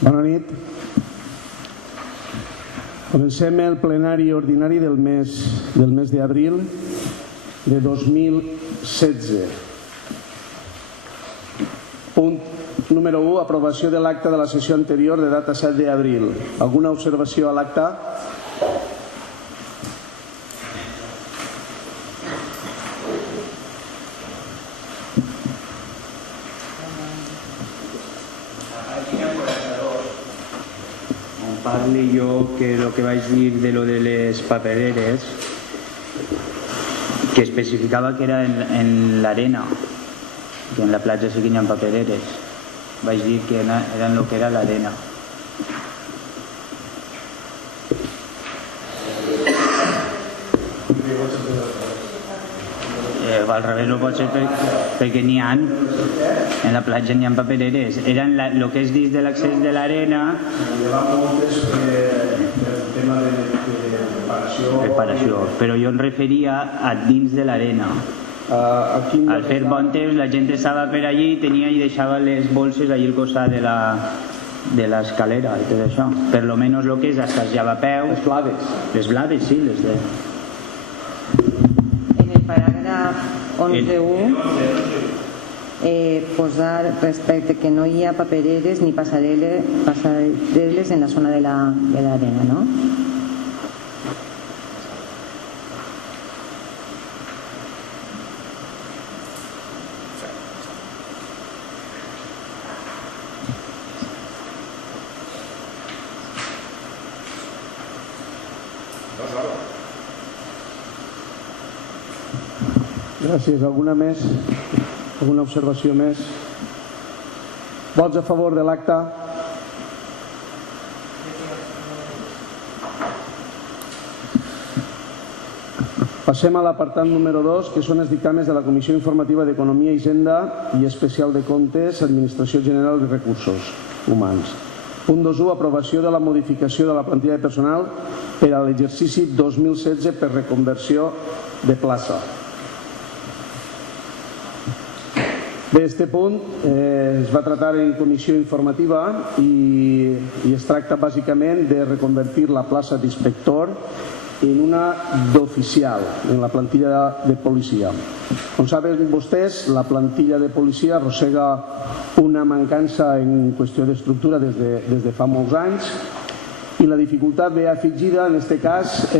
Bona nit. Comencem el plenari ordinari del mes d'abril de 2016. Punt número 1, aprovació de l'acta de la sessió anterior de data 7 d'abril. Alguna observació a l'acta? Parli jo que lo que vaig dir de lo de les papereres, que especificava que era en l'arena, que en la platja sí que hi ha papereres. Vaig dir que eren lo que era l'arena. Al revés no pot ser perquè n'hi ha, en la platja n'hi ha papereres. Eren el que és dins de l'accés de l'arena. Preparació, però jo em referia a dins de l'arena. Al fer bon temps la gent estava per allí i deixava les bolses allí al costat de l'escalera i tot això. Per lo menos el que és hasta els llavapeus. Les blaves, sí, les de... Paràgraf 11.1 posar respecte que no hi ha papereres ni passareres en la zona de l'arena, no? Gràcies. Alguna més? Alguna observació més? Vots a favor de l'acta? Passem a l'apartat número 2, que són els dictàmens de la Comissió Informativa d'Economia i Hisenda i Especial de Comptes, Administració General i Recursos Humans. Punt 2.1, aprovació de la modificació de la plantilla de personal per a l'exercici 2016 per reconversió de plaça. Bé, este punt es va tratar en comissió informativa i es tracta bàsicament de reconvertir la plaça d'inspector en una d'oficial, en la plantilla de policia. Com saben vostès, la plantilla de policia arrossega una mancança en qüestió d'estructura des de fa molts anys i la dificultat ve afegida, en aquest cas,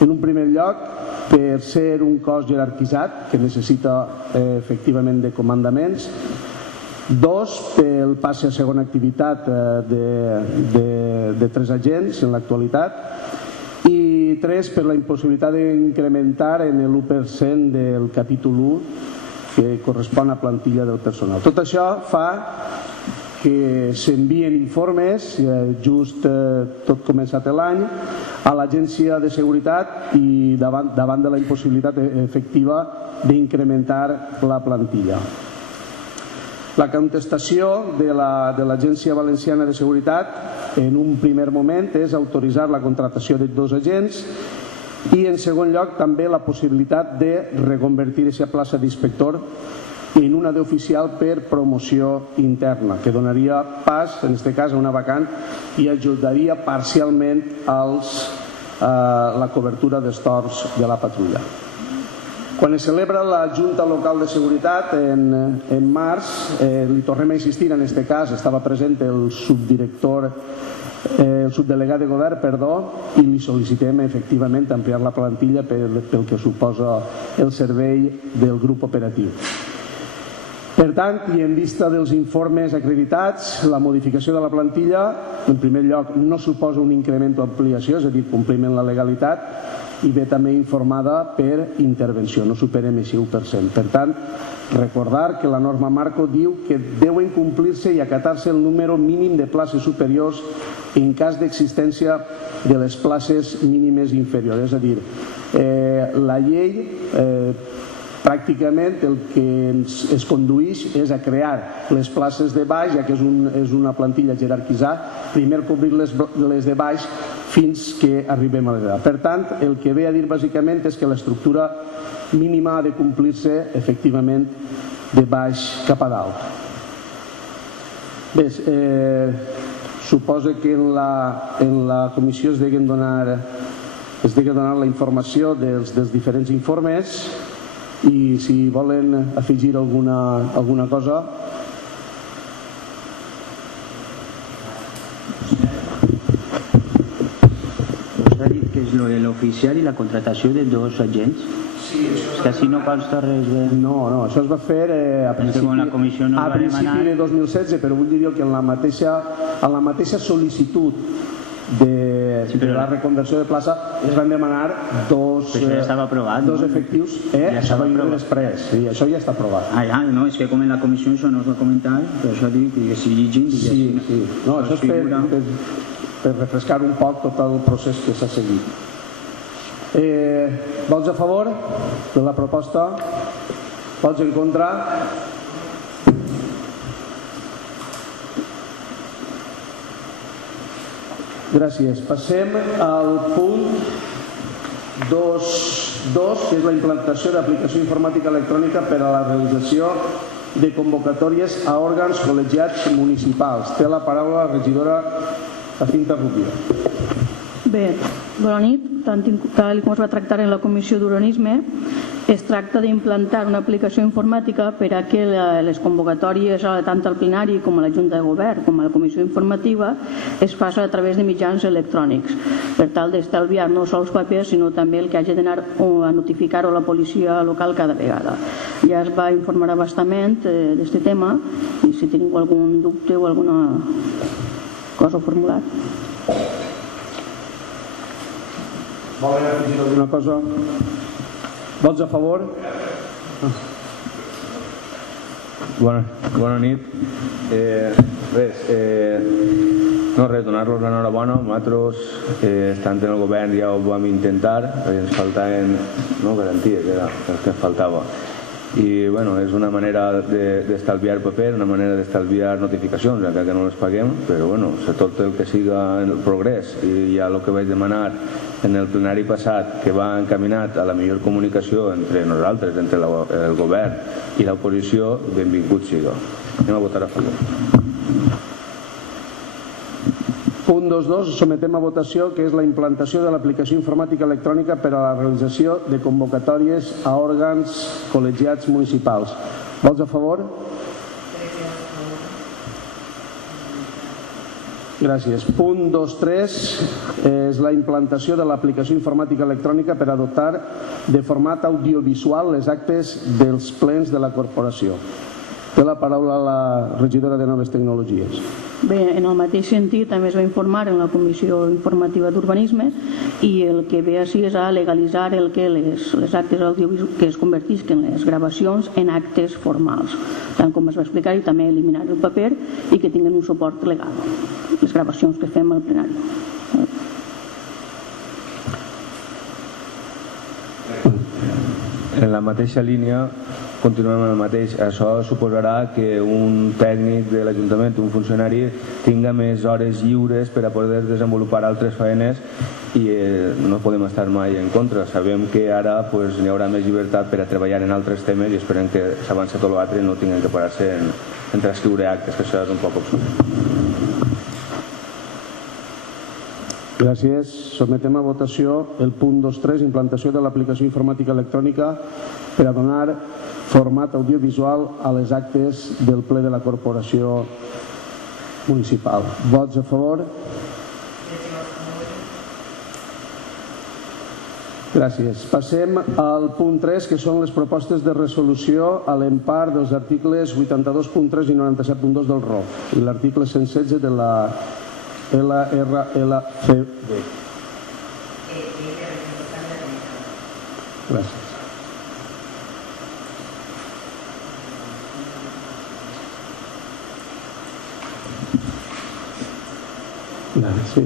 en un primer lloc, per ser un cos jerarquitzat que necessita efectivament de comandaments. 2, pel passe a segona activitat de 3 agents en l'actualitat. I 3, per la impossibilitat d'incrementar en l'1% del capítol 1 que correspon a plantilla del personal. Tot això fa que s'envien informes, just tot començat l'any, a l'Agència de Seguretat i davant de la impossibilitat efectiva d'incrementar la plantilla. La contestació de l'Agència Valenciana de Seguretat en un primer moment és autoritzar la contractació de 2 agents i en segon lloc també la possibilitat de reconvertir aquesta plaça d'inspector en una d'oficial per promoció interna, que donaria pas, en aquest cas, a una vacant i ajudaria parcialment la cobertura dels torns de la patrulla. Quan es celebra la Junta Local de Seguretat en març, li tornem a insistir, en aquest cas estava present el subdelegat de govern, i li sol·licitem efectivament ampliar la plantilla pel que suposa el servei del grup operatiu. Per tant, i en vista dels informes acreditats, la modificació de la plantilla, en primer lloc, no suposa un increment o ampliació, és a dir, compliment la legalitat, i ve també informada per intervenció, no superem el 1%. Per tant, recordar que la norma marco diu que deuen complir-se i acatar-se el número mínim de places superiors en cas d'existència de les places mínimes inferiors. És a dir, la llei pràcticament el que es condueix és a crear les places de baix, ja que és una plantilla jerarquitzada, primer cobrir les de baix fins que arribem a l'edat. Per tant, el que ve a dir bàsicament és que l'estructura mínima ha de complir-se efectivament de baix cap a dalt. Bé, suposa que en la comissió es deguin donar la informació dels diferents informes i si volen afegir alguna cosa. Us ha dit que és l'oficial i la contratació de dos agents? Sí, és que així no consta res de... No, això es va fer a principi de 2016, però vull dir que en la mateixa sol·licitud de la reconversió de plaça es van demanar dos efectius. Això va després, sí, això ja està aprovat. No, és que com en la comissió això no es va comentar, per això dic que si llegim... Sí, no, això és per refrescar un poc tot el procés que s'ha seguit. Vots a favor de la proposta? Vots en contra? Gràcies. Passem al punt 2.2, que és la implantació d'aplicació informàtica electrònica per a la realització de convocatòries a òrgans col·legiats municipals. Té la paraula la regidora Jacinta Rubio. Bé, bona nit. Tal com es va tractar en la Comissió d'Urbanisme, es tracta d'implantar una aplicació informàtica per a que les convocatòries tant al plenari com a la Junta de Govern com a la Comissió Informativa es faci a través de mitjans electrònics, per tal d'estalviar no sols papers, sinó també el que hagi d'anar a notificar-ho a la policia local cada vegada. Ja es va informar bastament d'aquest tema i si teniu algun dubte o alguna cosa a formular. Volen afegir alguna cosa? Vots a favor? Bona nit. Res, donar-los l'enhorabona. Nosaltres, estant en el govern, ja ho vam intentar, perquè ens faltaven garanties, era el que ens faltava. I és una manera d'estalviar paper, una manera d'estalviar notificacions, encara que no les paguem, però tot el que siga el progrés. I ja el que vaig demanar en el plenari passat, que va encaminat a la millor comunicació entre nosaltres, entre el govern i l'oposició, benvingut siga. Anem a votar a favor. Punt 2.2, sometem a votació, que és la implantació de l'aplicació informàtica electrònica per a la realització de convocatòries a òrgans col·legiats municipals. Vots a favor? Gràcies. Punt 2.3 és la implantació de l'aplicació informàtica electrònica per a dotar de format audiovisual les actes dels plens de la corporació. Té la paraula la regidora de Noves Tecnologies. Bé, en el mateix sentit també es va informar en la Comissió Informativa d'Urbanisme i el que ve així és a legalitzar el que les actes audiovisuals que es convertisquen les gravacions en actes formals, tant com es va explicar, i també eliminar el paper i que tinguin un suport legal, les gravacions que fem al plenari. En la mateixa línia, continuem amb el mateix. Això suposarà que un tècnic de l'Ajuntament, un funcionari, tinga més hores lliures per a poder desenvolupar altres feines i no podem estar mai en contra. Sabem que ara hi haurà més llibertat per a treballar en altres temes i esperem que s'avanci tot l'altre i no tinguin que parar-se en transcriure actes, que això és un poc obsolet. Gràcies. Sometem a votació el punt 2.3, implantació de l'aplicació informàtica electrònica per a donar format audiovisual a les actes del ple de la corporació municipal. Vots a favor? Gràcies. Passem al punt 3, que són les propostes de resolució a l'empar dels articles 82.3 i 97.2 del ROC i l'article 116 de la LRLCB. Gràcies. Sí.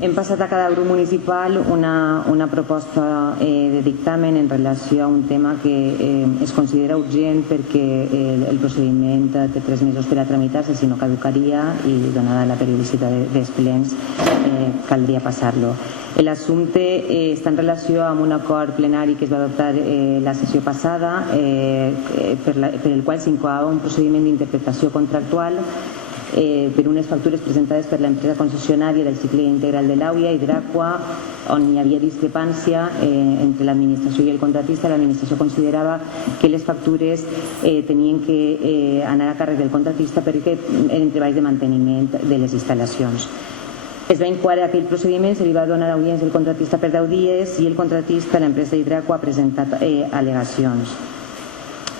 Hem passat a cada grup municipal una proposta de dictamen en relació a un tema que es considera urgent perquè el procediment té 3 mesos per a tramitar-se, si no caducaria, i donada la periodicitat dels plens caldria passar-lo. L'assumpte està en relació amb un acord plenari que es va adoptar la sessió passada per el qual s'incloava un procediment d'interpretació contractual per unes factures presentades per l'empresa concessionària del cicle integral de l'AUIA, Hidraqua, on hi havia discrepància entre l'administració i el contratista. L'administració considerava que les factures tenien que anar a càrrec del contratista perquè eren treballs de manteniment de les instal·lacions. Es va incoar aquell procediment, se li va donar audiència al contratista per 10 dies i el contratista, l'empresa Hidraqua, ha presentat al·legacions.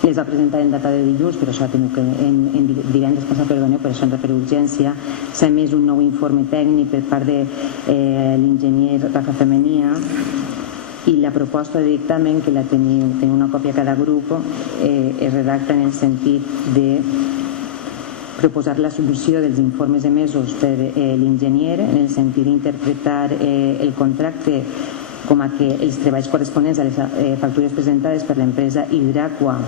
Les va presentar en data de dilluns, però això ha tingut que en divendres passat, perdoneu, per això en refer urgència. S'ha emès un nou informe tècnic per part de l'enginyer Rafa Femenia i la proposta de dictamen, que la teniu una còpia cada grup, es redacta en el sentit de proposar la solució dels informes emesos per l'enginyer en el sentit d'interpretar el contracte com a que els treballs corresponents a les factures presentades per l'empresa Hidraqua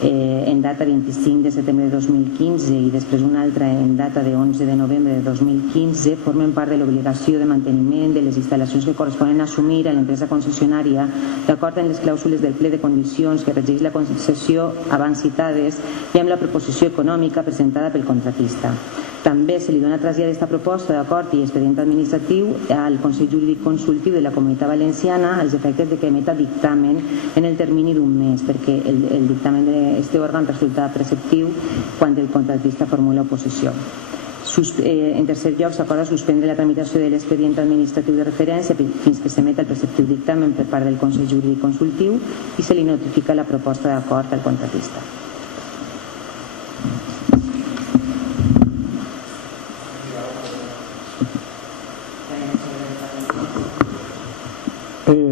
en data 25 de setembre de 2015 i després una altra en data de 11 de novembre de 2015 formen part de l'obligació de manteniment de les instal·lacions que corresponen a assumir a l'empresa concessionària d'acord amb les clàusules del ple de condicions que regeix la concessió abans citades i amb la proposició econòmica presentada pel contratista. També se li dona trasllat aquesta proposta d'acord i expedient administratiu al Consell Jurídic Consultiu de la Comunitat Valenciana als efectes de que emeta dictamen en el termini d'un mes, perquè el dictamen d'aquest òrgan resulta preceptiu quan el contratista formula oposició. En tercer lloc, s'acorda suspendre la tramitació de l'expedient administratiu de referència fins que s'emeta el preceptiu dictamen per part del Consell Jurídic Consultiu i se li notifica la proposta d'acord al contratista.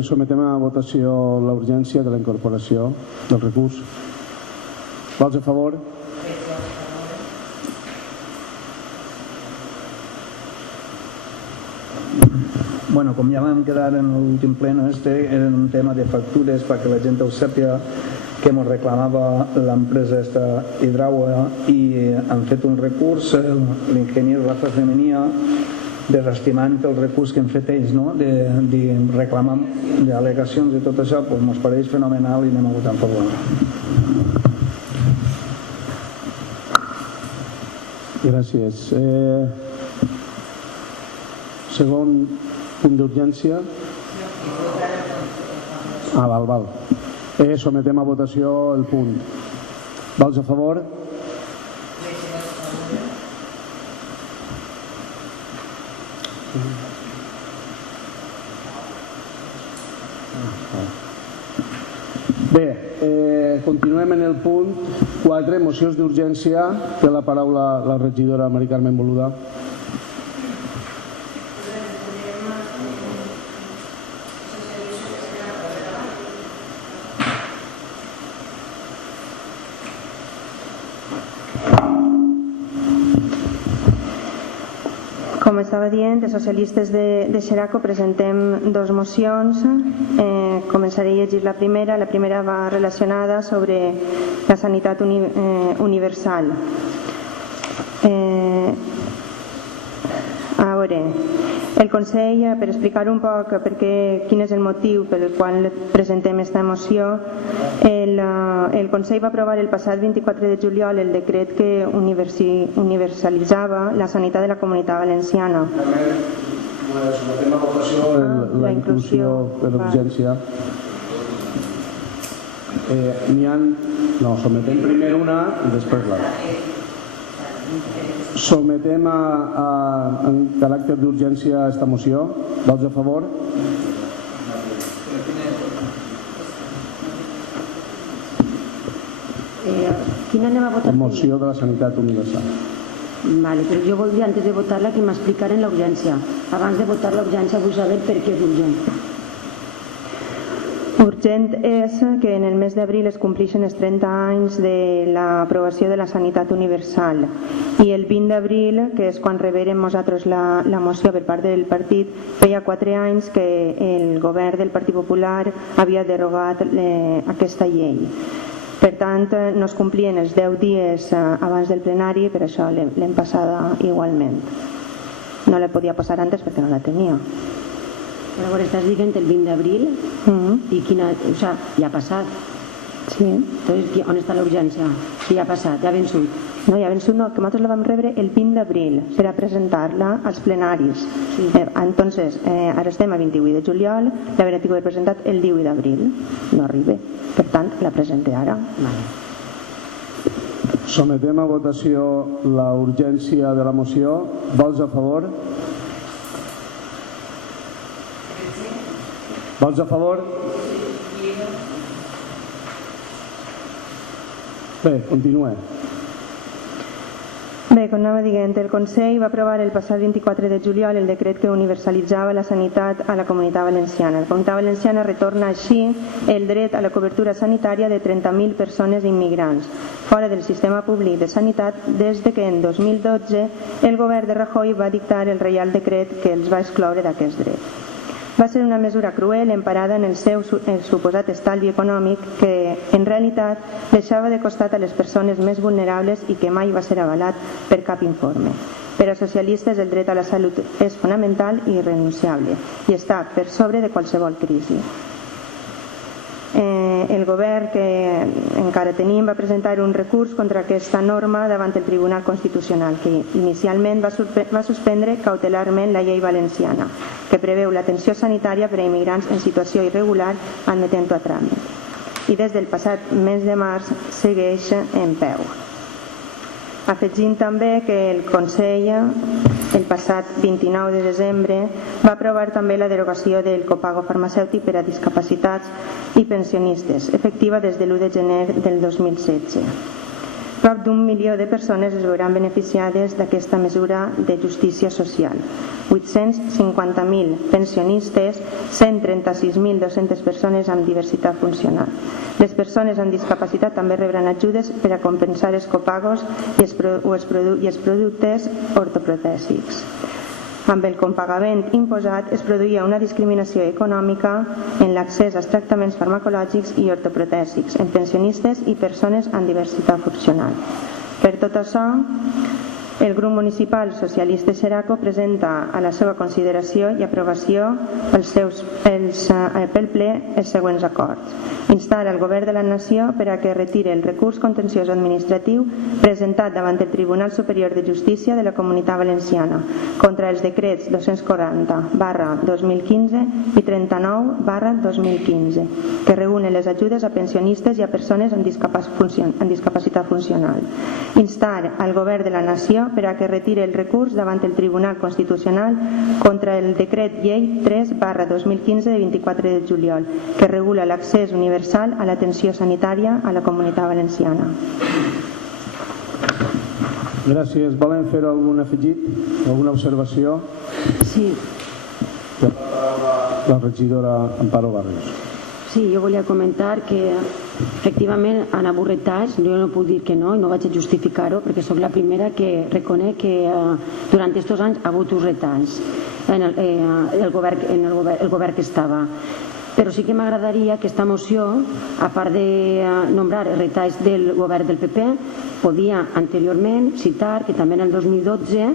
Sometem a votació la urgència de la incorporació del recurs. Vots a favor? Bueno, com ja vam quedar en l'últim pleno, era un tema de factures perquè la gent ho sàpiga, que ens reclamava l'empresa Hidraqua i han fet un recurs, l'enginyer Rafa Femenia, desestimant el recurs que han fet ells, de reclamar al·legacions i tot això, ens pareix fenomenal i anem a votar a favor. Gràcies. Segon punt d'urgència. Val. Sometem a votació el punt. Vots a favor? Bé, continuem en el punt 4, mocions d'urgència. Té la paraula la regidora Mari Carmen Boluda. Com estava dient, els socialistes de Xeraco presentem dues mocions. Començaré a llegir la primera. La primera va relacionada sobre la sanitat universal. A veure, el Consell, per explicar un poc quin és el motiu pel qual presentem aquesta moció, el Consell va aprovar el passat 24 de juliol el decret que universalitzava la sanitat de la Comunitat Valenciana. Sometem a votació la inclusió de l'urgència. Sometem primer una i després l'altra. Sometem en caràcter d'urgència a esta moció. Vots a favor? Quina anem a votar? La moció de la sanitat universal. Vale, però jo voldria, antes de votar-la, que m'explicaren la urgència. Abans de votar la urgència vull saber per què és urgent. Urgent és que en el mes d'abril es compleixen els 30 anys de l'aprovació de la sanitat universal i el 20 d'abril, que és quan rebérem nosaltres la moció per part del partit, feia 4 anys que el govern del Partit Popular havia derogat aquesta llei. Per tant, no es complien els 10 dies abans del plenari, per això l'hem passada igualment. No la podia passar antes perquè no la tenia. Llavors estàs dient el 20 d'abril i quina... O sigui, ja ha passat. Sí. Entonces, on està la urgència? Sí, ja ha passat, ja ha vençut. No, ja ha vençut no, que nosaltres la vam rebre el 20 d'abril per a presentar-la als plenaris. Sí. Entonces, ara estem a 28 de juliol, l'haver tingut presentat el 18 d'abril. No arriba. Per tant, la presente ara. Vale. Sometem a votació la urgència de la moció. Vots a favor? Vots a favor? Bé, continua. Bé, com anava dient, el Consell va aprovar el passat 24 de juliol el decret que universalitzava la sanitat a la Comunitat Valenciana. La Comunitat Valenciana retorna així el dret a la cobertura sanitària de 30.000 persones immigrants fora del sistema públic de sanitat des que en 2012 el govern de Rajoy va dictar el Reial Decret que els va excloure d'aquest dret. Va ser una mesura cruel emparada en el seu suposat estalvi econòmic que, en realitat, deixava de costat a les persones més vulnerables i que mai va ser avalat per cap informe. Per a socialistes, el dret a la salut és fonamental i irrenunciable i està per sobre de qualsevol crisi. El govern que encara tenim va presentar un recurs contra aquesta norma davant el Tribunal Constitucional, que inicialment va suspendre cautelarment la llei valenciana, que preveu l'atenció sanitària per a immigrants en situació irregular admetent-ho a tràmit. I des del passat mes de març segueix en peu. Afegint també que el Consell, el passat 29 de desembre, va aprovar també la derogació del copago farmacèutic per a discapacitats i pensionistes, efectiva des de l'1 de gener del 2016. Prop d'1 milió de persones es veuran beneficiades d'aquesta mesura de justícia social. 850.000 pensionistes, 136.200 persones amb diversitat funcional. Les persones amb discapacitat també rebran ajudes per a compensar els copagos i els productes ortoprotèsics. Amb el compagament imposat es produïa una discriminació econòmica en l'accés als tractaments farmacològics i ortoprotèsics en pensionistes i persones amb diversitat funcional. Per tot això, el grup municipal socialista Xeraco presenta a la seva consideració i aprovació pel ple els següents acords. Instar al Govern de la Nació per a que retire el recurs contenciós administratiu presentat davant el Tribunal Superior de Justícia de la Comunitat Valenciana contra els decrets 240/2015 i 39/2015 que regulen les ajudes a pensionistes i a persones amb discapacitat funcional. Instar al Govern de la Nació per a que retire el recurs davant el Tribunal Constitucional contra el decret llei 3/2015 de 24 de juliol que regula l'accés universal a l'atenció sanitària a la Comunitat Valenciana. Gràcies. Volen fer algun afegit? Alguna observació? Sí. La regidora Amparo Barrios. Sí, jo volia comentar que efectivament han hagut retalls, jo no puc dir que no i no vaig a justificar-ho perquè sóc la primera que reconec que durant aquests anys ha hagut uns retalls en el govern que estava. Però sí que m'agradaria que aquesta moció, a part de nombrar els retalls del govern del PP, podia anteriorment citar que també en el 2012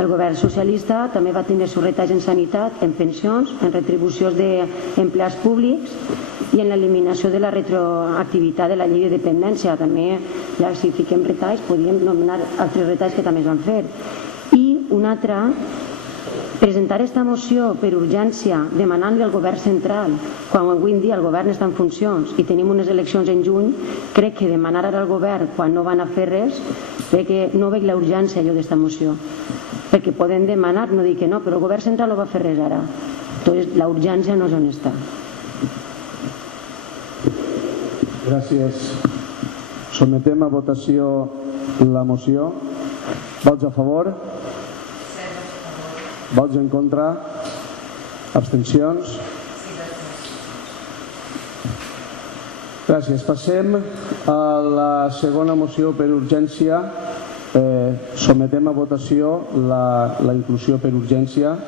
el govern socialista també va tenir els retalls en sanitat, en pensions, en retribucions d'empleats públics i en l'eliminació de la retroactivitat de la llei de dependència. També, ja si fiquem retalls, podríem nomenar altres retalls que també es van fer. I un altre, presentar aquesta moció per urgència demanant-li al govern central, quan avui en dia el govern està en funcions i tenim unes eleccions en juny, crec que demanar ara al govern quan no van a fer res, perquè no veig la urgència jo d'esta moció. Perquè poden demanar, no dic que no, però el govern central no va fer res ara. Entonces la urgència no és on està. Gràcies. Sometem a votació la moció. Vots a favor? Vots en contra? Abstencions? Gràcies. Passem a la segona moció per urgència. Sometem a votació la inclusió per urgència.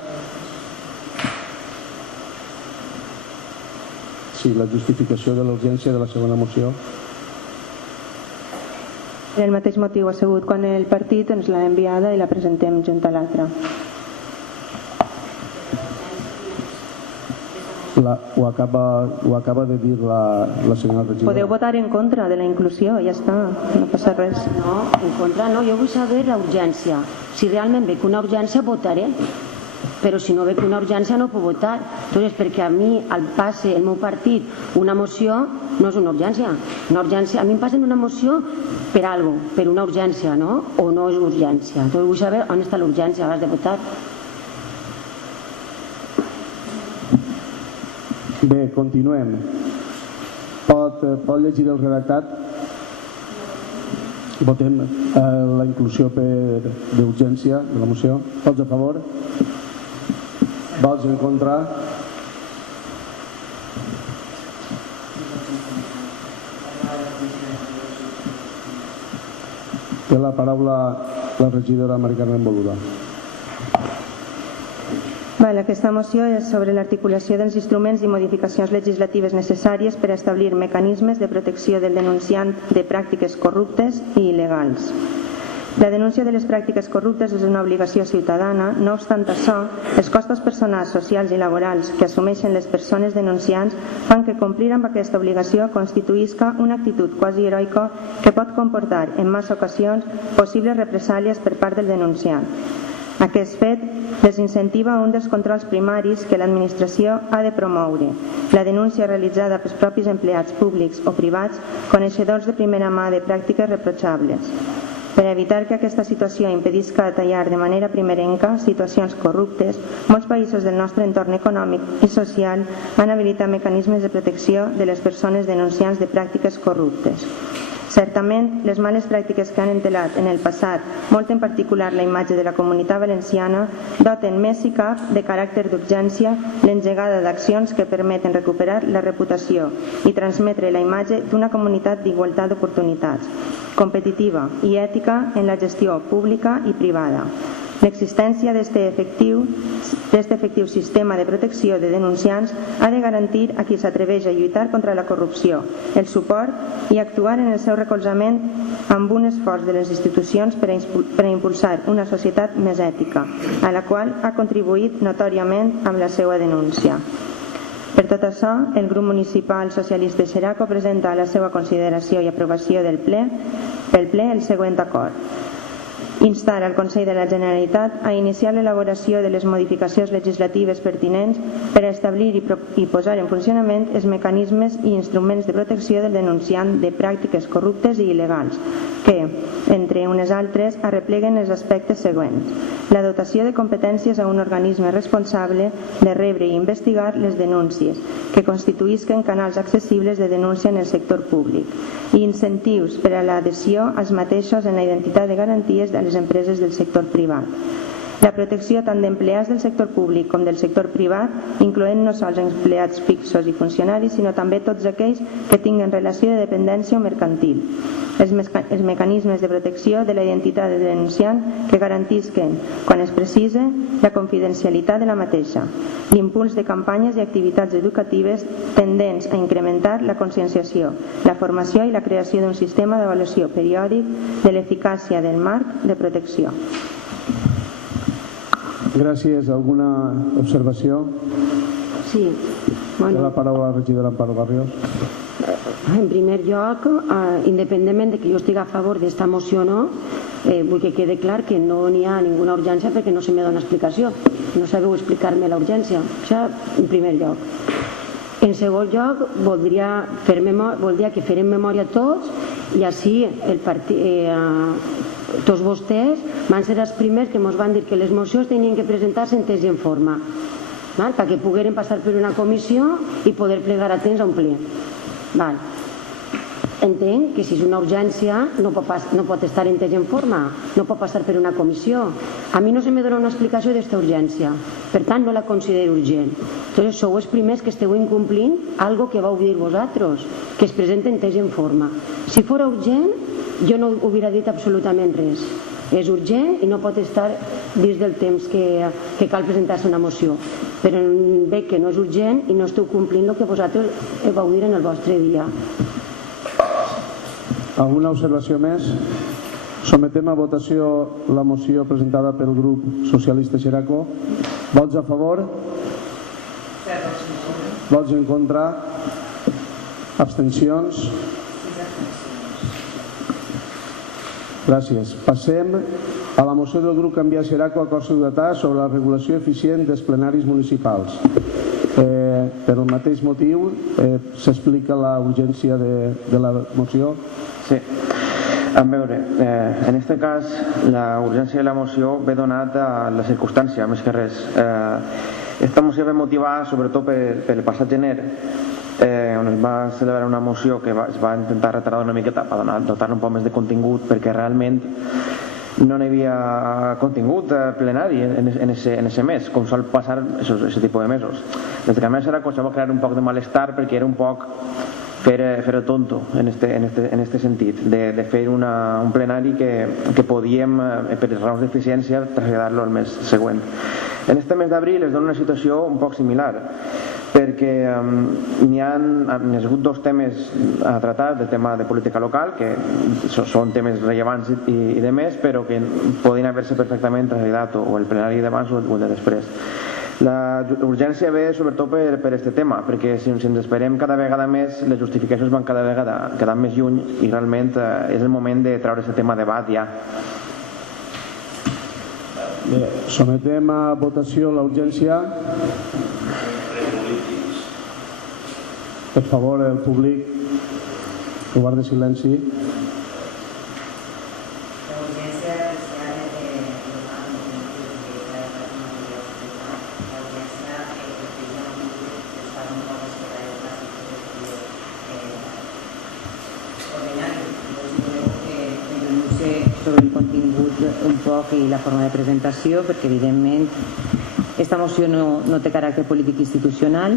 Sí, la justificació de l'urgència de la segona moció. El mateix motiu ha sigut quan el partit ens l'ha enviada i la presentem junt a l'altra. Ho acaba de dir la senyora regidora. Podeu votar en contra de la inclusió, ja està, no passa res. No, en contra no, jo vull saber la urgència. Si realment veig una urgència, votaré. Però si no veig una urgència no puc votar. Entonces, perquè a mi el passe el meu partit una moció no és una urgència. A mi em passen una moció per alguna cosa, per una urgència, no? O no és urgència. Entonces vull saber on està l'urgència abans de votar. Bé, continuem. Pot llegir el redactat? Votem la inclusió d'urgència de la moció. Vots a favor? Vots en contra? Té la paraula la regidora Mari Carmen Boluda. Aquesta moció és sobre l'articulació dels instruments i modificacions legislatives necessàries per a establir mecanismes de protecció del denunciant de pràctiques corruptes i il·legals. La denúncia de les pràctiques corruptes és una obligació ciutadana, no obstant això, els costos personals, socials i laborals que assumeixen les persones denunciants fan que complir amb aquesta obligació constituïsca una actitud quasi heroica que pot comportar, en massa ocasions, possibles represàlies per part del denunciant. Aquest fet desincentiva un dels controls primaris que l'administració ha de promoure, la denúncia realitzada pels propis empleats públics o privats coneixedors de primera mà de pràctiques reprotxables. Per evitar que aquesta situació impedisca tallar de manera primerenca situacions corruptes, molts països del nostre entorn econòmic i social han habilitat mecanismes de protecció de les persones denunciants de pràctiques corruptes. Certament, les males pràctiques que han entelat en el passat, molt en particular la imatge de la Comunitat Valenciana, doten més si cap de caràcter d'urgència l'engegada d'accions que permeten recuperar la reputació i transmetre la imatge d'una comunitat d'igualtat d'oportunitats, competitiva i ètica en la gestió pública i privada. L'existència d'aquest efectiu sistema de protecció de denunciants ha de garantir a qui s'atreveix a lluitar contra la corrupció el suport i actuar en el seu recolzament amb un esforç de les institucions per a impulsar una societat més ètica, a la qual ha contribuït notòriament amb la seva denúncia. Per tot això, el grup municipal socialista de Xeraco presenta a la seva consideració i aprovació pel ple el següent acord. Instar al Consell de la Generalitat a iniciar l'elaboració de les modificacions legislatives pertinents per a establir i posar en funcionament els mecanismes i instruments de protecció del denunciant de pràctiques corruptes i il·legals que, entre unes altres, arrepleguen els aspectes següents. La dotació de competències a un organisme responsable de rebre i investigar les denúncies que constituïsquen canals accessibles de denúncia en el sector públic i incentius per a l'adhesió als mateixos en la identitat de garanties de les empreses del sector privat. La protecció tant d'empleats del sector públic com del sector privat, incloent no sols empleats fixos i funcionaris, sinó també tots aquells que tinguen relació de dependència o mercantil. Els mecanismes de protecció de la identitat del denunciant que garantisquen, quan es precise, la confidencialitat de la mateixa. L'impuls de campanyes i activitats educatives tendents a incrementar la conscienciació, la formació i la creació d'un sistema d'avaluació periòdic de l'eficàcia del marc de protecció. Gràcies. Alguna observació? Sí. Té la paraula la regidora Amparo Barrios. En primer lloc, independentment de que jo estigui a favor d'esta moció o no, vull que quede clar que no n'hi ha ninguna urgència perquè no se me dona explicació. No sabeu explicar-me la urgència. Això en primer lloc. En segon lloc, voldria que farem memòria tots i així tots vostès van ser els primers que ens van dir que les mocions tenien que presentar-se en temps i en forma, perquè pogueren passar per una comissió i poder plegar a temps a un ple. Entenc que si és una urgència no pot estar en temps i en forma, no pot passar per una comissió. A mi no se me dona una explicació d'esta urgència, per tant no la considero urgent. Entonces sou els primers que esteu incomplint algo que vau dir vosaltres, que es presenta en temps i en forma. Si fora urgent, jo no hauria dit absolutament res. És urgent i no pot estar dins del temps que cal presentar-se una moció. Però veig que no és urgent i no esteu complint el que vosaltres vau dir en el vostre dia. Alguna observació més? Sometem a votació la moció presentada pel grup socialista Xeraco. Vots a favor? Vots en contra? Abstencions? Gràcies. Passem a la moció del grup Canviar Xeraco a Acord Ciutadà sobre la regulació eficient dels plenaris municipals. Per el mateix motiu, s'explica la urgència de la moció? Sí. A veure, en aquest cas, la urgència de la moció ve donat a la circumstància, més que res. Aquesta moció ve motivada sobretot pel passat gener, on es va celebrar una moció que es va intentar retardar una miqueta per dotar-ne un poc més de contingut, perquè realment no hi havia contingut plenari en ese mes, com sol passar aquest tipus de mesos. Des que a més era cosa va crear un poc de malestar, perquè era un poc fer el tonto en este sentit, de fer un plenari que podíem, per raons d'eficiència, traslladar-lo al mes següent. En este mes d'abril es dona una situació un poc similar, perquè n'hi ha hagut dos temes a tratar, de tema de política local, que són temes rellevants i de més, però que podien haver-se perfectament traslladat o el plenari d'abans o el de després. La urgència ve sobretot per aquest tema, perquè si ens esperem cada vegada més, les justificacions van cada vegada quedant més lluny i realment és el moment de treure aquest tema a debat ja. Bé, sometem a votació la urgència. Per favor, el públic que guardi silenci. Sobre el contingut un poc i la forma de presentació, perquè evidentment aquesta moció no té caràcter polític institucional,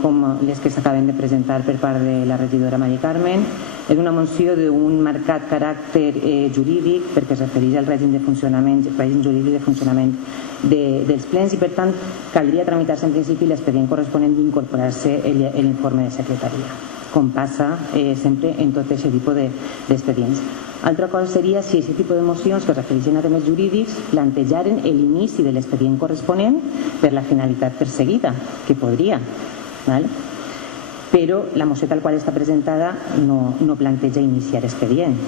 com les que s'acaben de presentar per part de la regidora Mari Carmen. És una moció d'un marcat caràcter jurídic, perquè es refereix al règim de funcionament, règim jurídic de funcionament dels plens, i per tant caldria tramitar-se en principi l'expedient corresponent d'incorporar-se l'informe de secretaria, com passa sempre en tot aquest tipus d'expedients. Altra cosa seria si aquest tipus de mocions que es refereixen a temes jurídics plantejaren l'inici de l'expedient corresponent per la finalitat perseguida, que podria, però la moció tal qual està presentada no planteja iniciar expedient.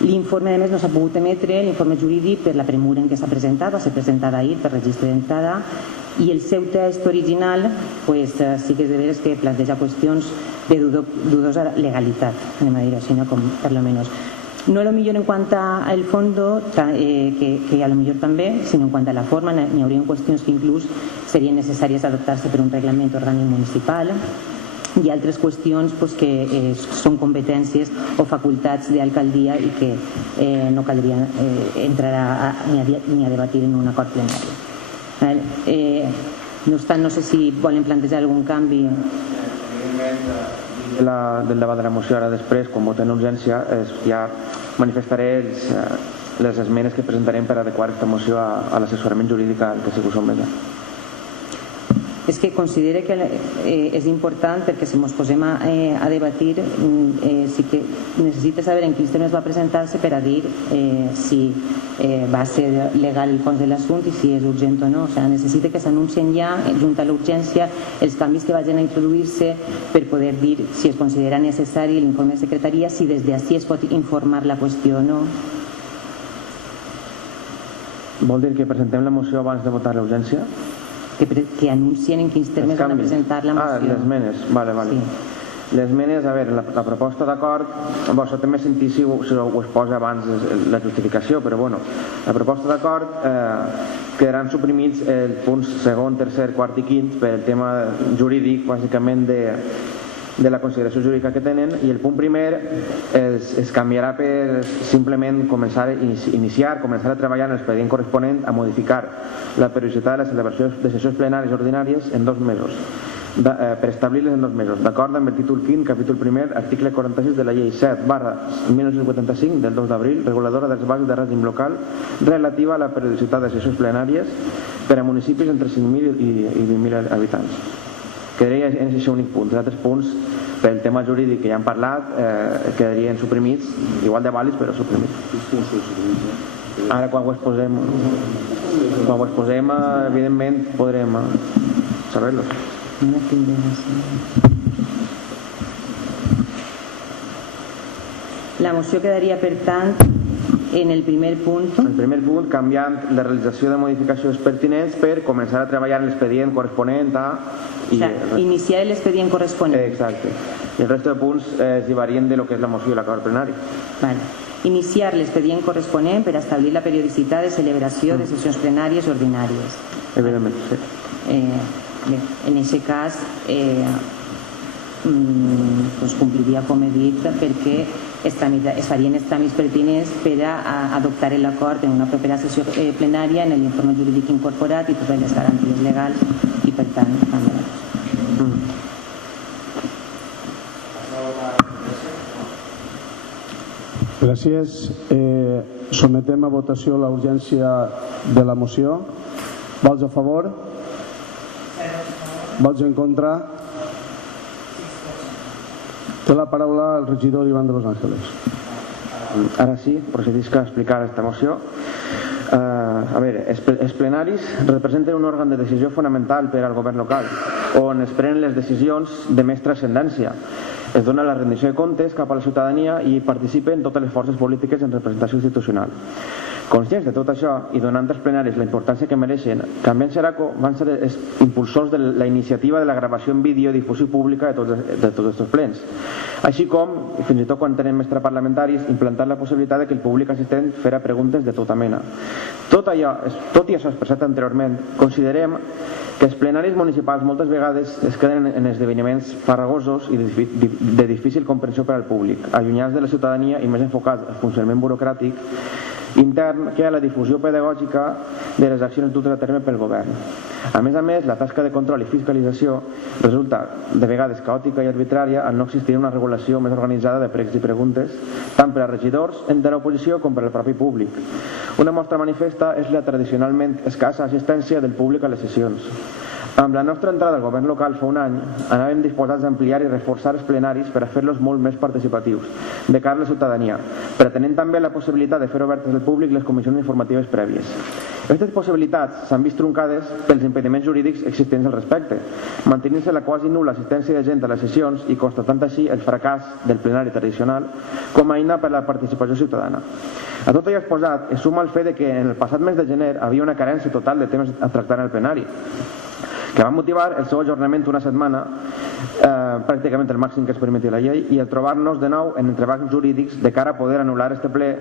L'informe, a més, no s'ha pogut emetre, l'informe jurídic, per la premura en què s'ha presentat, va ser presentada ahir per registre d'entrada, i el seu text original sí que és de veres que planteja qüestions de dudosa legalitat, anem a dir així, com per lo menos. No lo millor en quant al fondo, que a lo millor també, sinó en quant a la forma, n'hi hauria qüestions que inclús serien necessàries adoptar-se per un reglament orgànic municipal, i altres qüestions que són competències o facultats d'alcaldia i que no caldria entrar ni a debatir en un acord plenari. No obstant, no sé si volen plantejar algun canvi. Del debat de la moció ara després, quan votem urgència, ja manifestaré les esmenes que presentarem per adequar aquesta moció a l'assessorament jurídic que sigui sotmesa. És que considero que és important, perquè si ens posem a debatir sí que necessita saber en quins termes va presentar-se per a dir si va ser legal el fons de l'assumpte i si és urgent o no. O sigui, necessita que s'anuncien ja, junt a l'urgència, els canvis que vagin a introduir-se per poder dir si es considera necessari l'informe de secretaria, si des d'ací es pot informar la qüestió o no. Vol dir que presentem la moció abans de votar l'urgència? Que anuncien en quins termes van a presentar la moció. Les esmenes, vale. Sí. Les esmenes, a veure, la proposta d'acord, això també sentir si ho es posa abans la justificació, però bueno, la proposta d'acord quedaran suprimits els punts segon, tercer, quart i quint per el tema jurídic, bàsicament de la consideració jurídica que tenen, i el punt primer es canviarà per simplement començar a treballar en l'expedient corresponent a modificar la periodicitat de la celebració de sessions plenàries ordinàries en 2 mesos, per establir-les en 2 mesos, d'acord amb el títol 5, capítol 1, article 46 de la llei 7/1985 del 2 d'abril, reguladora dels bases de règim local relativa a la periodicitat de sessions plenàries per a municipis entre 5.000 i 20.000 habitants. Quedaria en aquest únic punt. Els altres punts, pel tema jurídic que ja hem parlat, quedarien suprimits, igual de vàlids, però suprimits. Ara, quan ho exposem, evidentment, podrem saber-los. La moció quedaria, per tant, en el primer punt. En el primer punt, canviant la realització de modificacions pertinents per començar a treballar en l'expedient corresponent a... Iniciar l'expedient corresponent. Exacte. I el resto de punts es varien de lo que és la moció i l'acord plenari. Vale. Iniciar l'expedient corresponent per establir la periodicitat de celebració de sessions plenàries ordinàries. Evidentment, sí. Bé, en aquest cas compliria, com he dit, perquè es farien els tràmits pertinents per a adoptar l'acord en una propera sessió plenària en l'informe jurídic incorporat i totes les garanties legals i, per tant, també. Gràcies. Sometem a votació la urgència de la moció. Vots a favor? Vots en contra? Té la paraula el regidor Iván de Los Ángeles. Ara sí, procedisc a explicar aquesta moció. A veure, els plenaris representen un òrgan de decisió fonamental per al govern local, on es prenen les decisions de més transcendència. Es dona la rendició de comptes cap a la ciutadania i participen totes les forces polítiques en representació institucional. Conscients de tot això i donant als plenaris la importància que mereixen, Canviant Xeraco van ser els impulsors de la iniciativa de la gravació en vídeo i difusió pública de tots aquests plens. Així com, fins i tot quan tenen més parlamentaris, implantar la possibilitat que el públic assistent farà preguntes de tota mena. Tot i això expressat anteriorment, considerem que els plenaris municipals moltes vegades es queden en esdeveniments farragosos i de difícil comprensió per al públic, allunyats de la ciutadania i més enfocats al funcionament burocràtic intern que a la difusió pedagògica de les accions dutes a terme pel govern. A més, la tasca de control i fiscalització resulta de vegades caòtica i arbitrària al no existir una regulació més organitzada de pregs i preguntes, tant per a regidors de l'oposició com per al propi públic. Una mostra manifesta és la tradicionalment escassa assistència del públic a les sessions. Amb la nostra entrada al govern local fa un any, anàvem disposats a ampliar i reforçar els plenaris per a fer-los molt més participatius, de cara a la ciutadania, pretenent també la possibilitat de fer obertes al públic les comissions informatives prèvies. Aquestes possibilitats s'han vist truncades pels impediments jurídics existents al respecte, mantenint-se la quasi nul·la assistència de gent a les sessions i constatant així el fracàs del plenari tradicional com a eina per a la participació ciutadana. A tot allò exposat es suma el fet que en el passat mes de gener havia una carència total de temes a tractar en el plenari, que va motivar el seu ajornament una setmana, pràcticament el màxim que es permetia la llei, i el trobar-nos de nou en entrebancs jurídics de cara a poder anul·lar este ple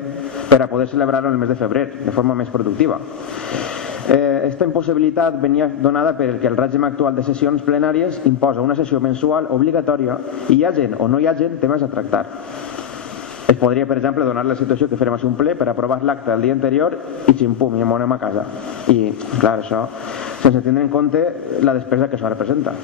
per a poder celebrar-lo en el mes de febrer, de forma més productiva. Aquesta impossibilitat venia donada perquè el règim actual de sessions plenàries imposa una sessió mensual obligatòria i hi hagin o no hi hagin temes a tractar. Es podria, per exemple, donar la situació que farem a un ple per aprovar l'acte el dia anterior i ximpum, i em anem a casa. I, clar, això, sense tindre en compte la despesa que això representa.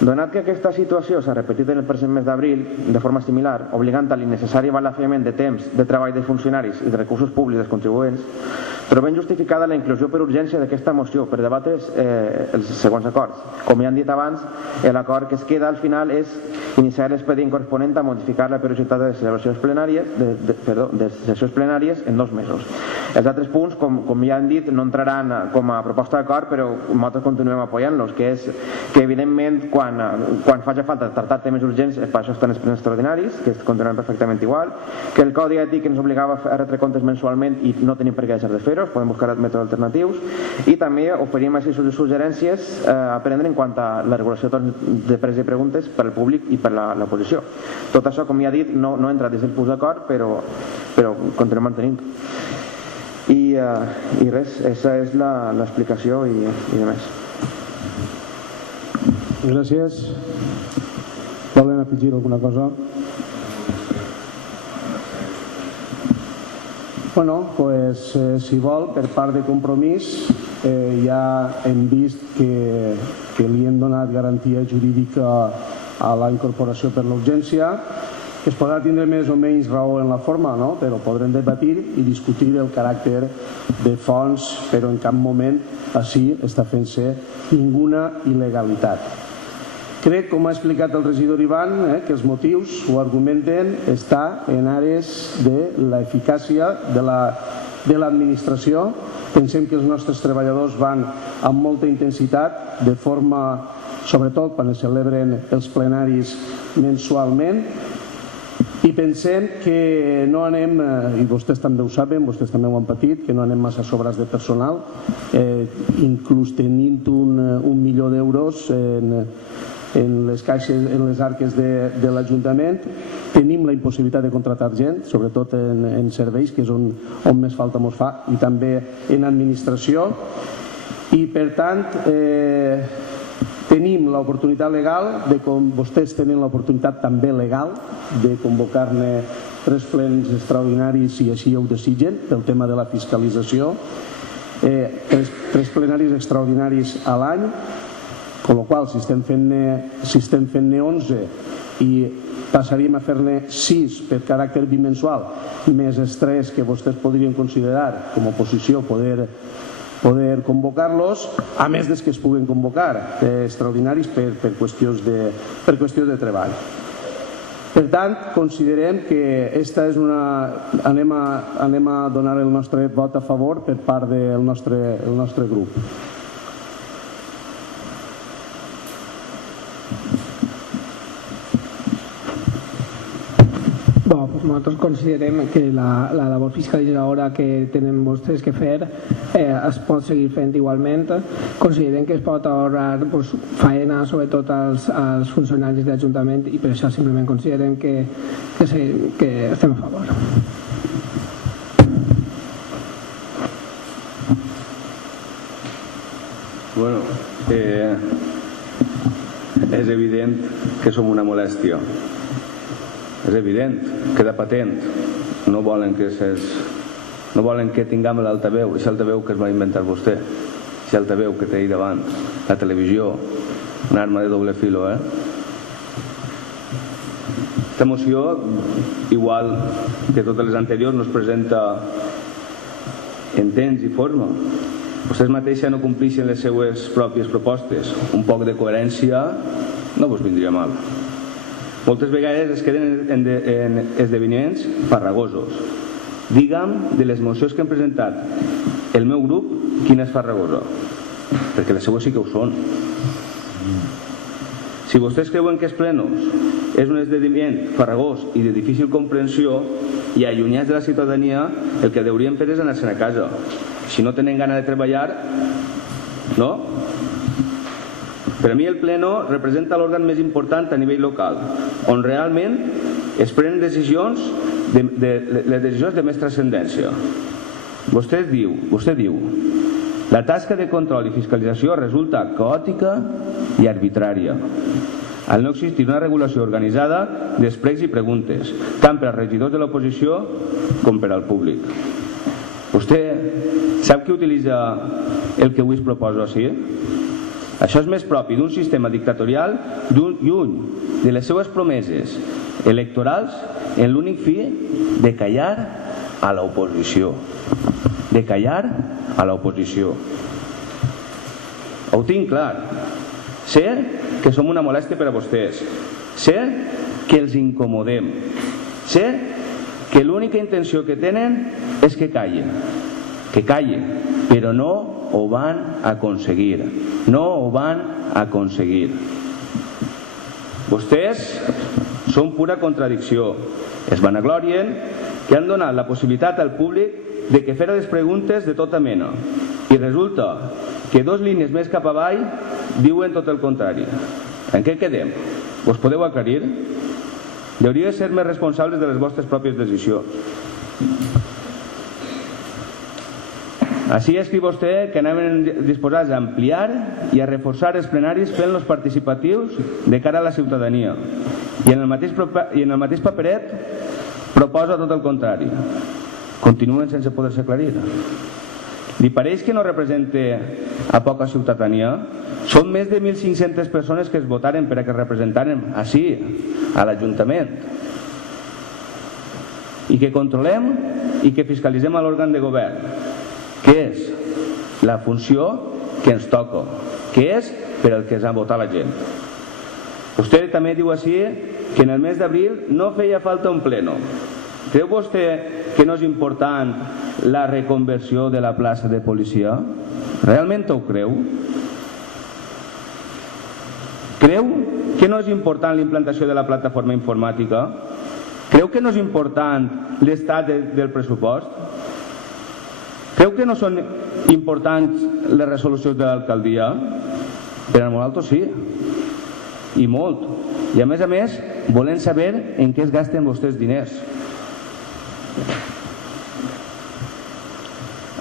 Donat que aquesta situació s'ha repetit en el present mes d'abril de forma similar, obligant a l'innecessari balafiament de temps, de treball de funcionaris i de recursos públics dels contribuents, trobem justificada la inclusió per urgència d'aquesta moció per debatre els següents acords. Com ja han dit abans, l'acord que es queda al final és iniciar l'expedient corresponent a modificar la periodicitat de celebracions plenàries, de sessions plenàries en 2 mesos. Els altres punts, com ja han dit, no entraran com a proposta d'acord, però nosaltres continuem apoyant-los, que és que evidentment quan faci falta tractar temes urgents, per això estan els plens extraordinaris, que continuen perfectament igual, que el codi ètic ens obligava a retre comptes mensualment i no tenim per què deixar de fer-ho, podem buscar mètodes alternatius, i també oferim així suggerències a prendre en quant a la regulació de pregs i preguntes per al públic i per a l'oposició. Tot això, com ja he dit, no entra dins del punt d'acord, però continuem mantenint. I res, aquesta és l'explicació i demés. Gràcies. Volen afegir alguna cosa? Bueno, pues, si vol, per part de Compromís, ja hem vist que li hem donat garantia jurídica a la incorporació per l'urgència, que es podrà tindre més o menys raó en la forma, no? Però podrem debatir i discutir el caràcter de fons, però en cap moment així està fent-se ninguna il·legalitat. Crec, com ha explicat el regidor Iván, que els motius ho argumenten està en àrees de l'eficàcia de l'administració. Pensem que els nostres treballadors van amb molta intensitat, de forma sobretot quan es celebren els plenaris mensualment, i pensem que no anem, i vostès també ho saben, vostès també ho han patit, que no anem massa sobres de personal, inclús tenint un milió d'euros en les caixes, en les arques de l'Ajuntament, tenim la impossibilitat de contractar gent, sobretot en serveis, que és on més falta ens fa, i també en administració, i per tant tenim l'oportunitat legal, com vostès tenen l'oportunitat també legal de convocar-ne 3 plens extraordinaris si així ho desitgen, pel tema de la fiscalització, 3 plenaris extraordinaris a l'any, amb la qual cosa si estem fent-ne 11 i passaríem a fer-ne 6 per caràcter bimensual, més els 3 que vostès podrien considerar com a oposició poder convocar-los, a més des que es puguen convocar extraordinaris per qüestions de treball. Per tant, considerem que anem a donar el nostre vot a favor per part del nostre grup. Nosaltres considerem que la labor fiscalitzadora que tenen vostès que fer es pot seguir fent igualment. Considerem que es pot ahorrar faena sobretot als funcionaris de l'Ajuntament i per això simplement considerem que estem a favor. Bueno, és evident que som una molèstia. És evident, queda patent. No volen que tinguem l'altaveu, és l'altaveu que es va inventar vostè, és l'altaveu que té ahí davant, la televisió, una arma de doble filo. Aquesta moció, igual que totes les anteriors, no es presenta en temps i forma. Vostès mateixes no compleixen les seues pròpies propostes. Un poc de coherència no vos vindria mal. Moltes vegades es queden en esdeveniments farragosos. Digue'm de les mocions que hem presentat el meu grup quina és farragosa, perquè les seues sí que ho són. Si vostès creuen que els plenos és un esdeveniment farragós i de difícil comprensió i allunyats de la ciutadania, el que haurien fer és anar-se'n a casa. Si no tenen gana de treballar, no? Per a mi el Pleno representa l'òrgan més important a nivell local, on realment es prenen decisions de més transcendència. Vostè diu, la tasca de control i fiscalització resulta caòtica i arbitrària, al no existir una regulació organitzada dels plecs i preguntes, tant per als regidors de l'oposició com per al públic. Vostè sap qui utilitza el que avui es proposa així? Això és més propi d'un sistema dictatorial lluny de les seues promeses electorals en l'únic fi de callar a l'oposició. De callar a l'oposició. Ho tinc clar. Sé que som una molèstia per a vostès. Sé que els incomodem. Sé que l'única intenció que tenen és que callen. Que callen, però no ho van aconseguir. No ho van aconseguir. Vostès són pura contradicció. Es vanaglorien que han donat la possibilitat al públic de que fera les preguntes de tota mena. I resulta que 2 línies més cap avall diuen tot el contrari. En què quedem? Vos podeu aclarir? Hauríeu de ser més responsables de les vostres pròpies decisions. Així escriu vostè que anem disposats a ampliar i a reforçar els plenaris fent-los participatius de cara a la ciutadania. I en el mateix paperet proposa tot el contrari. Continuen sense poder-se aclarir. Li pareix que no representa a poca ciutadania? Són més de 1.500 persones que es votaren per a que representaren així, a l'Ajuntament. I que controlem i que fiscalitzem a l'òrgan de govern, que és la funció que ens toca, que és per al que ens ha votat la gent. Vostè també diu així que en el mes d'abril no feia falta un pleno. Creu vostè que no és important la reconversió de la plaça de policia? Realment ho creu? Creu que no és important la implantació de la plataforma informàtica? Creu que no és important l'estat del pressupost? Creu que no són importants les resolucions de l'alcaldia? Per a nosaltres sí, i molt. I a més, volem saber en què es gasten vostès diners.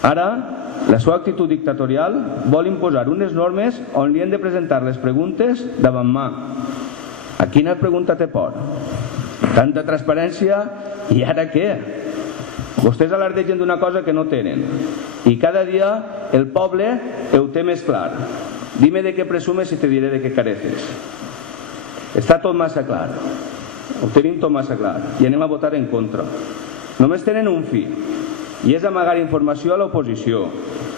Ara, la seva actitud dictatorial vol imposar unes normes on li hem de presentar les preguntes davant mà. A quina pregunta té por? Tanta transparència i ara què? Vostès alardegen d'una cosa que no tenen i cada dia el poble ho té més clar. Dime de què presumes i te diré de què careces. Està tot massa clar. Ho tenim tot massa clar i anem a votar en contra. Només tenen un fi i és amagar informació a l'oposició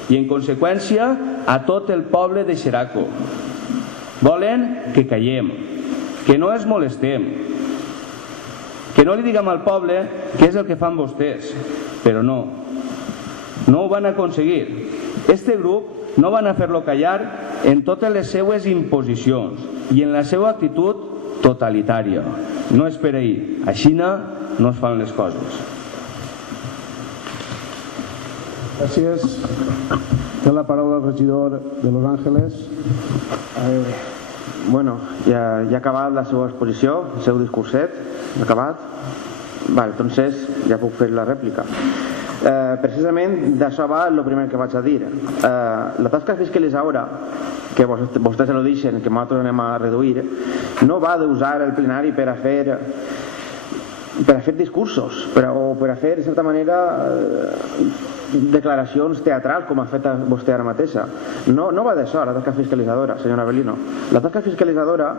i en conseqüència a tot el poble de Xeraco. Volen que callem, que no els molestem, que no li diguem al poble què és el que fan vostès, però no ho van aconseguir. Este grup no van a fer-lo callar en totes les seues imposicions i en la seva actitud totalitària. No és per ahir, així no es fan les coses. Gràcies. Té la paraula el regidor de Los Ángeles. Bueno, ja ha acabat la seva exposició, el seu discurset. Ha acabat? Vale, entonces ja puc fer la rèplica. Precisament d'això va el primer que vaig a dir. La tasca fiscalitzadora, que vostès ho deixen, que nosaltres anem a reduir, no va d'usar el plenari per a fer discursos o per a fer, de certa manera, declaracions teatrals com ha fet vostè ara mateixa. No va d'això la tasca fiscalitzadora, senyora Avelino. La tasca fiscalitzadora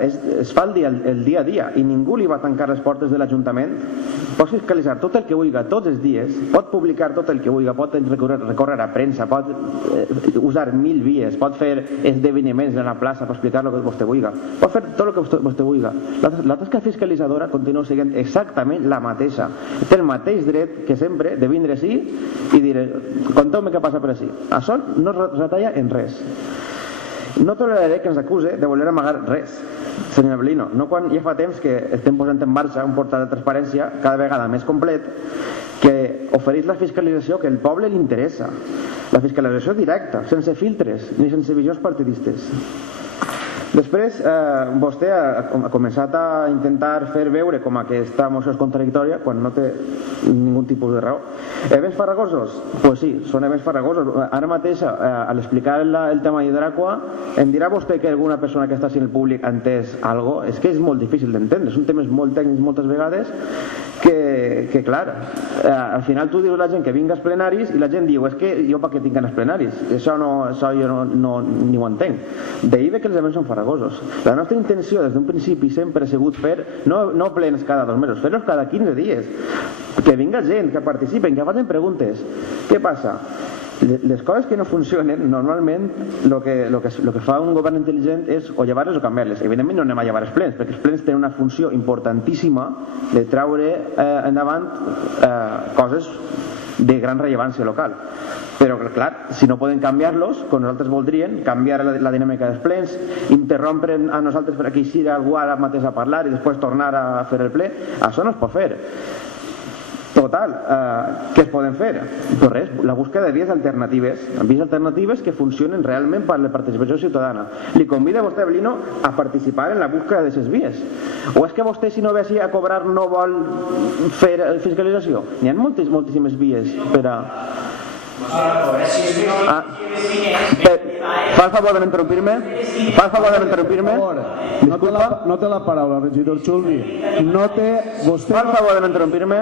es fa el dia a dia i ningú li va tancar les portes de l'Ajuntament. Pot fiscalitzar tot el que vulgui tots els dies, pot publicar tot el que vulgui, pot recórrer a premsa, pot usar 1000 vies, pot fer esdeveniments en la plaça per explicar el que vostè vulgui, pot fer tot el que vostè vulgui. La tasca fiscalitzadora continua sent exactament la mateixa. Té el mateix dret que sempre de vindre així i dir conteu-me què passa per així. Això no es retalla en res. No toleraré que ens acuse de voler amagar res, senyora Avelino. No quan ja fa temps que estem posant en marxa un portal de transparència cada vegada més complet que ofereix la fiscalització que al poble li interessa. La fiscalització directa, sense filtres ni sense visions partidistes. Després, vostè ha començat a intentar fer veure com aquesta moció és contradictòria quan no té ningú tipus de raó. Events farragosos? Pues sí, són events farragosos. Ara mateix, al explicar el tema d'Hidracua, em dirà vostè que alguna persona que està en el públic ha entès alguna cosa? És que és molt difícil d'entendre, són temes molt tècnics moltes vegades que clar, al final tu dius a la gent que vinga als plenaris i la gent diu, és que jo per què tinc els plenaris? Això jo ni ho entenc. D'ahir ve que els events són farragosos. La nostra intenció des d'un principi sempre ha sigut fer no plens cada 2 mesos, fer-los cada 15 dies, que vinga gent, que participen, que facin preguntes. Què passa? Les coses que no funcionen, normalment el que fa un govern intel·ligent és o llevar-les o canviar-les. Evidentment no anem a llevar els plens, perquè els plens tenen una funció importantíssima de treure endavant coses de gran rellevància local. Però clar, si no poden canviar-los, com nosaltres voldríem, canviar la dinàmica dels plens, interrompre a nosaltres perquè eixir algú ara mateix a parlar i després tornar a fer el ple, això no es pot fer. Total, què es poden fer? Pues res, la búsqueda de vies alternatives que funcionen realment per la participació ciutadana. Li convida a vostè, Avelino, a participar en la búsqueda d'aquestes vies. O és que vostè, si no ve així a cobrar, no vol fer fiscalització? N'hi ha moltíssimes vies per a... Fa el favor de interrompir-me? Disculpa. No té la paraula, regidor Xulvi. Fa el favor de interrompir-me?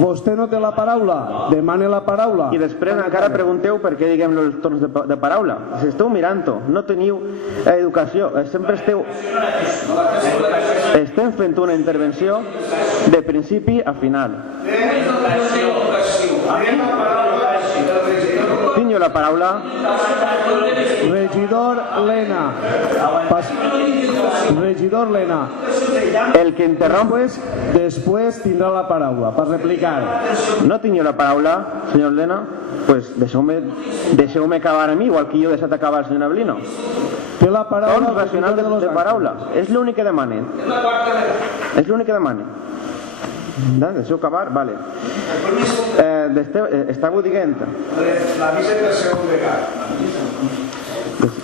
Vostè no té la paraula. Demane la paraula. I després encara pregunteu per què diguem els torns de paraula. Si esteu mirant-ho, no teniu educació, sempre esteu... Estem fent una intervenció de principi a final. Tinc la paraula. Regidor Lena. El que interromp... Després tindrà la paraula per replicar. No tinc la paraula, senyor Lena, pues deixeu-me acabar a mi, igual que jo he deixat acabar el senyor Avelino. Té la paraula Torn racional de paraula. És l'únic que demane. És l'únic que demane. Deixeu acabar? Vale. Estàveu dient... L'avís del segon degat.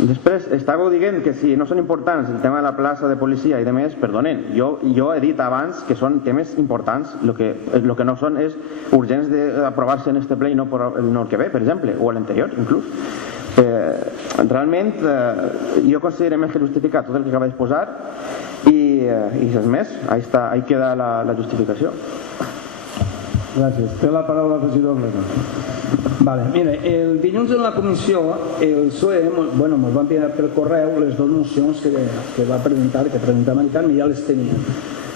Després estàveu dient que si no són importants el tema de la plaça de policia i de més, perdonen, jo he dit abans que són temes importants, el que no són és urgents d'aprovar-se en este ple i no el que ve, per exemple, o l'anterior inclús. Realment jo considero més que justificar tot el que acaba d'exposar i res més, ahí queda la justificació. Gràcies. Té la paraula el regidor Lena. Vale, mira, el dilluns en la comissió el PSOE ens va enviar per correu les dues mocions que va presentar, que presentava en Carme, ja les tenia.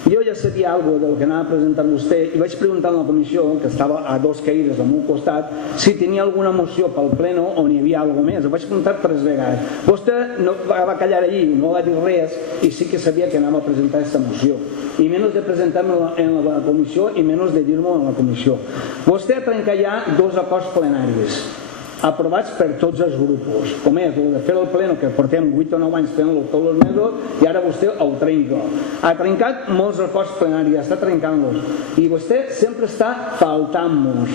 Jo ja sabia alguna del que anava a presentar vostè i vaig preguntar a la comissió, que estava a dos caïdes a un costat, si tenia alguna moció pel pleno on hi havia alguna més. Ho vaig preguntar 3 vegades. Vostè no va callar allí, no va dir res i sí que sabia que anava a presentar aquesta moció. I menys de presentar-me en la comissió i menys de dir-m'ho en la comissió. Vostè ha trencat ja 2 acords plenaris aprovats per tots els grups, com és el de fer el pleno, que portem 8 o 9 anys fent-lo tots els mesos, i ara vostè ho trenca. Ha trencat molts acords plenaris, està trencant-los, i vostè sempre està faltant-nos,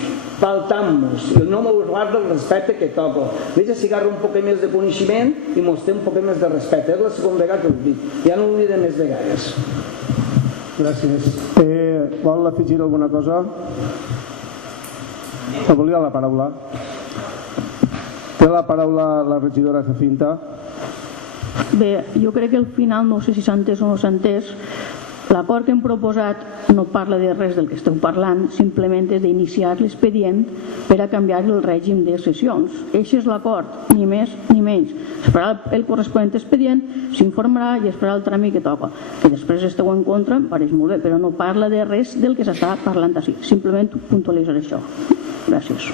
i no me guarda el respecte que toca. Veja si agarra un poc més de coneixement i mos té un poc més de respecte. És la segona vegada que ho dic, ja no ho diré més vegades. Gràcies. Vol afegir alguna cosa? Volia la paraula. Té la paraula la regidora Jacinta. Bé, jo crec que al final, no sé si s'ha entès o no s'ha entès, l'acord que hem proposat no parla de res del que esteu parlant, simplement és d'iniciar l'expedient per a canviar el règim de sessions. Aquest és l'acord, ni més ni menys. Es farà el corresponent expedient, s'informarà i es farà el tràmit que toca. Que després esteu en contra, em pareix molt bé, però no parla de res del que s'està parlant així. Simplement puntualitzar això. Gràcies.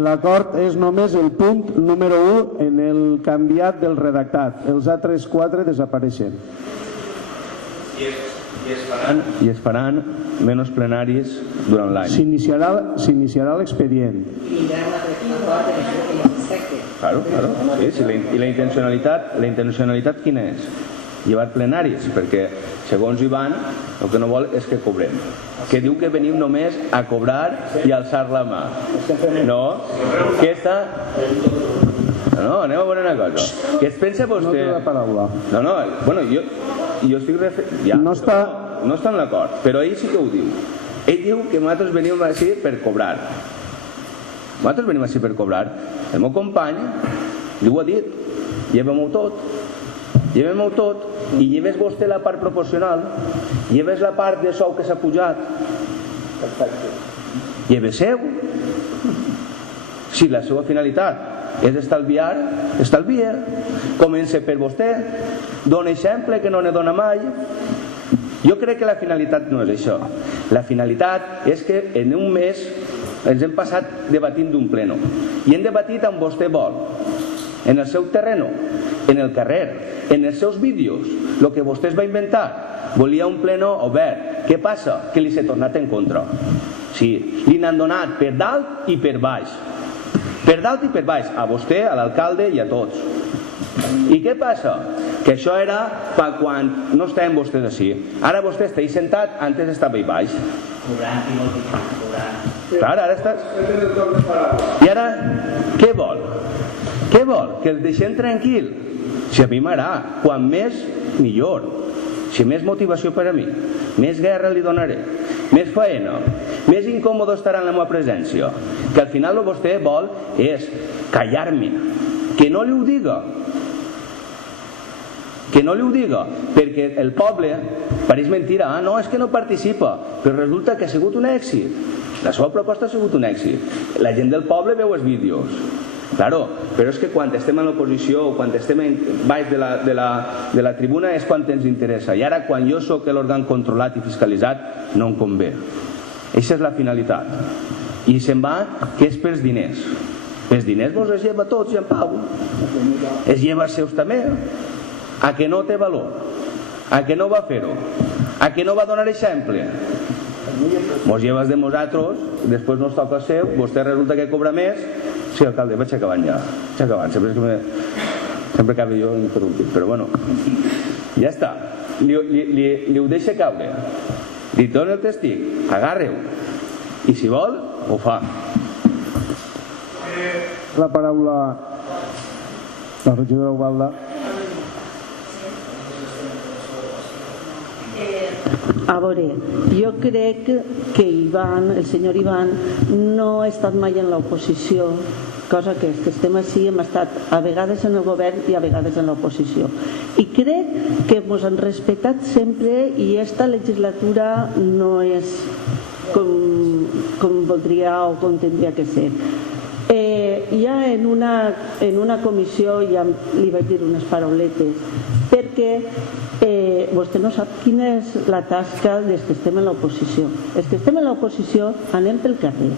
L'acord és només el punt número 1 en el canviat del redactat. Els altres 4 desapareixen. I es faran menys plenaris durant l'any. S'iniciarà l'expedient. Claro. Sí, i la intencionalitat quina és? Llevar plenaris, perquè segons Ivan el que no vol és que cobrem, que diu que venim només a cobrar i alçar la mà. No, que està... No, anem a veure una cosa. Que es pensa vostè... No té la paraula. No, bueno, jo estic... No està en l'acord, però ell sí que ho diu. Ell diu que nosaltres venim així per cobrar. Nosaltres venim així per cobrar. El meu company li ho ha dit, llevem-ho tot i lleves vostè la part proporcional, lleves la part de sou que s'ha pujat, lleveseu. Si la seva finalitat és estalviar, estalvia. Comença per vostè, dona exemple que no ne dona mai. Jo crec que la finalitat no és això. La finalitat és que en un mes ens hem passat debatint d'un pleno i hem debatit amb vostè vol, en el seu terreno, en el carrer, en els seus vídeos, el que vostè es va inventar. Volia un pleno obert. Què passa? Que li s'ha tornat en contra. Sí, li n'han donat per dalt i per baix. Per dalt i per baix, a vostè, a l'alcalde i a tots. I què passa? Que això era per quan no estàvem vostès així. Ara vostè està ahí sentat, antes estava ahí baix. Clar, ara estàs... I ara, què vol? Què vol? Que el deixem tranquil? Si a mi m'agrada, quan més, millor. Si més motivació per a mi, més guerra li donaré, més faena, més incòmode estarà en la meva presència. Que al final el que vostè vol és callar-me, que no li ho diga. Que no li ho diga, perquè el poble pareix mentira. No, és que no participa, però resulta que ha sigut un èxit. La seva proposta ha sigut un èxit. La gent del poble veu els vídeos. Claro, però és que quan estem en l'oposició o quan estem baix de la tribuna és quan ens interessa. I ara, quan jo sóc l'òrgan controlat i fiscalitzat, no em convé. Aquesta és la finalitat. I se'n va que és pels diners. Els diners vos els lleva tots i en pau. Els lleva els seus també. A que no té valor? A que no va fer-ho? A que no va donar exemple? mos lleves de nosaltres, després nos toca el seu, vostè resulta que cobra més. Sí, alcalde, vaig acabant ja, sempre acabo jo interrompit, però bueno, ja està, li ho deixa caure, li dona el testic, agarre-ho, i si vol, ho fa. La paraula la regidora Ubalda. A veure, jo crec que el senyor Ivan no ha estat mai en l'oposició, cosa que estem així, hem estat a vegades en el govern i a vegades en l'oposició. I crec que ens han respectat sempre i esta legislatura no és com voldria o com tindria que ser. Ja en una comissió ja li vaig dir unes parauletes, perquè vostè no sap quina és la tasca des que estem en l'oposició. Els que estem en l'oposició anem pel carrer,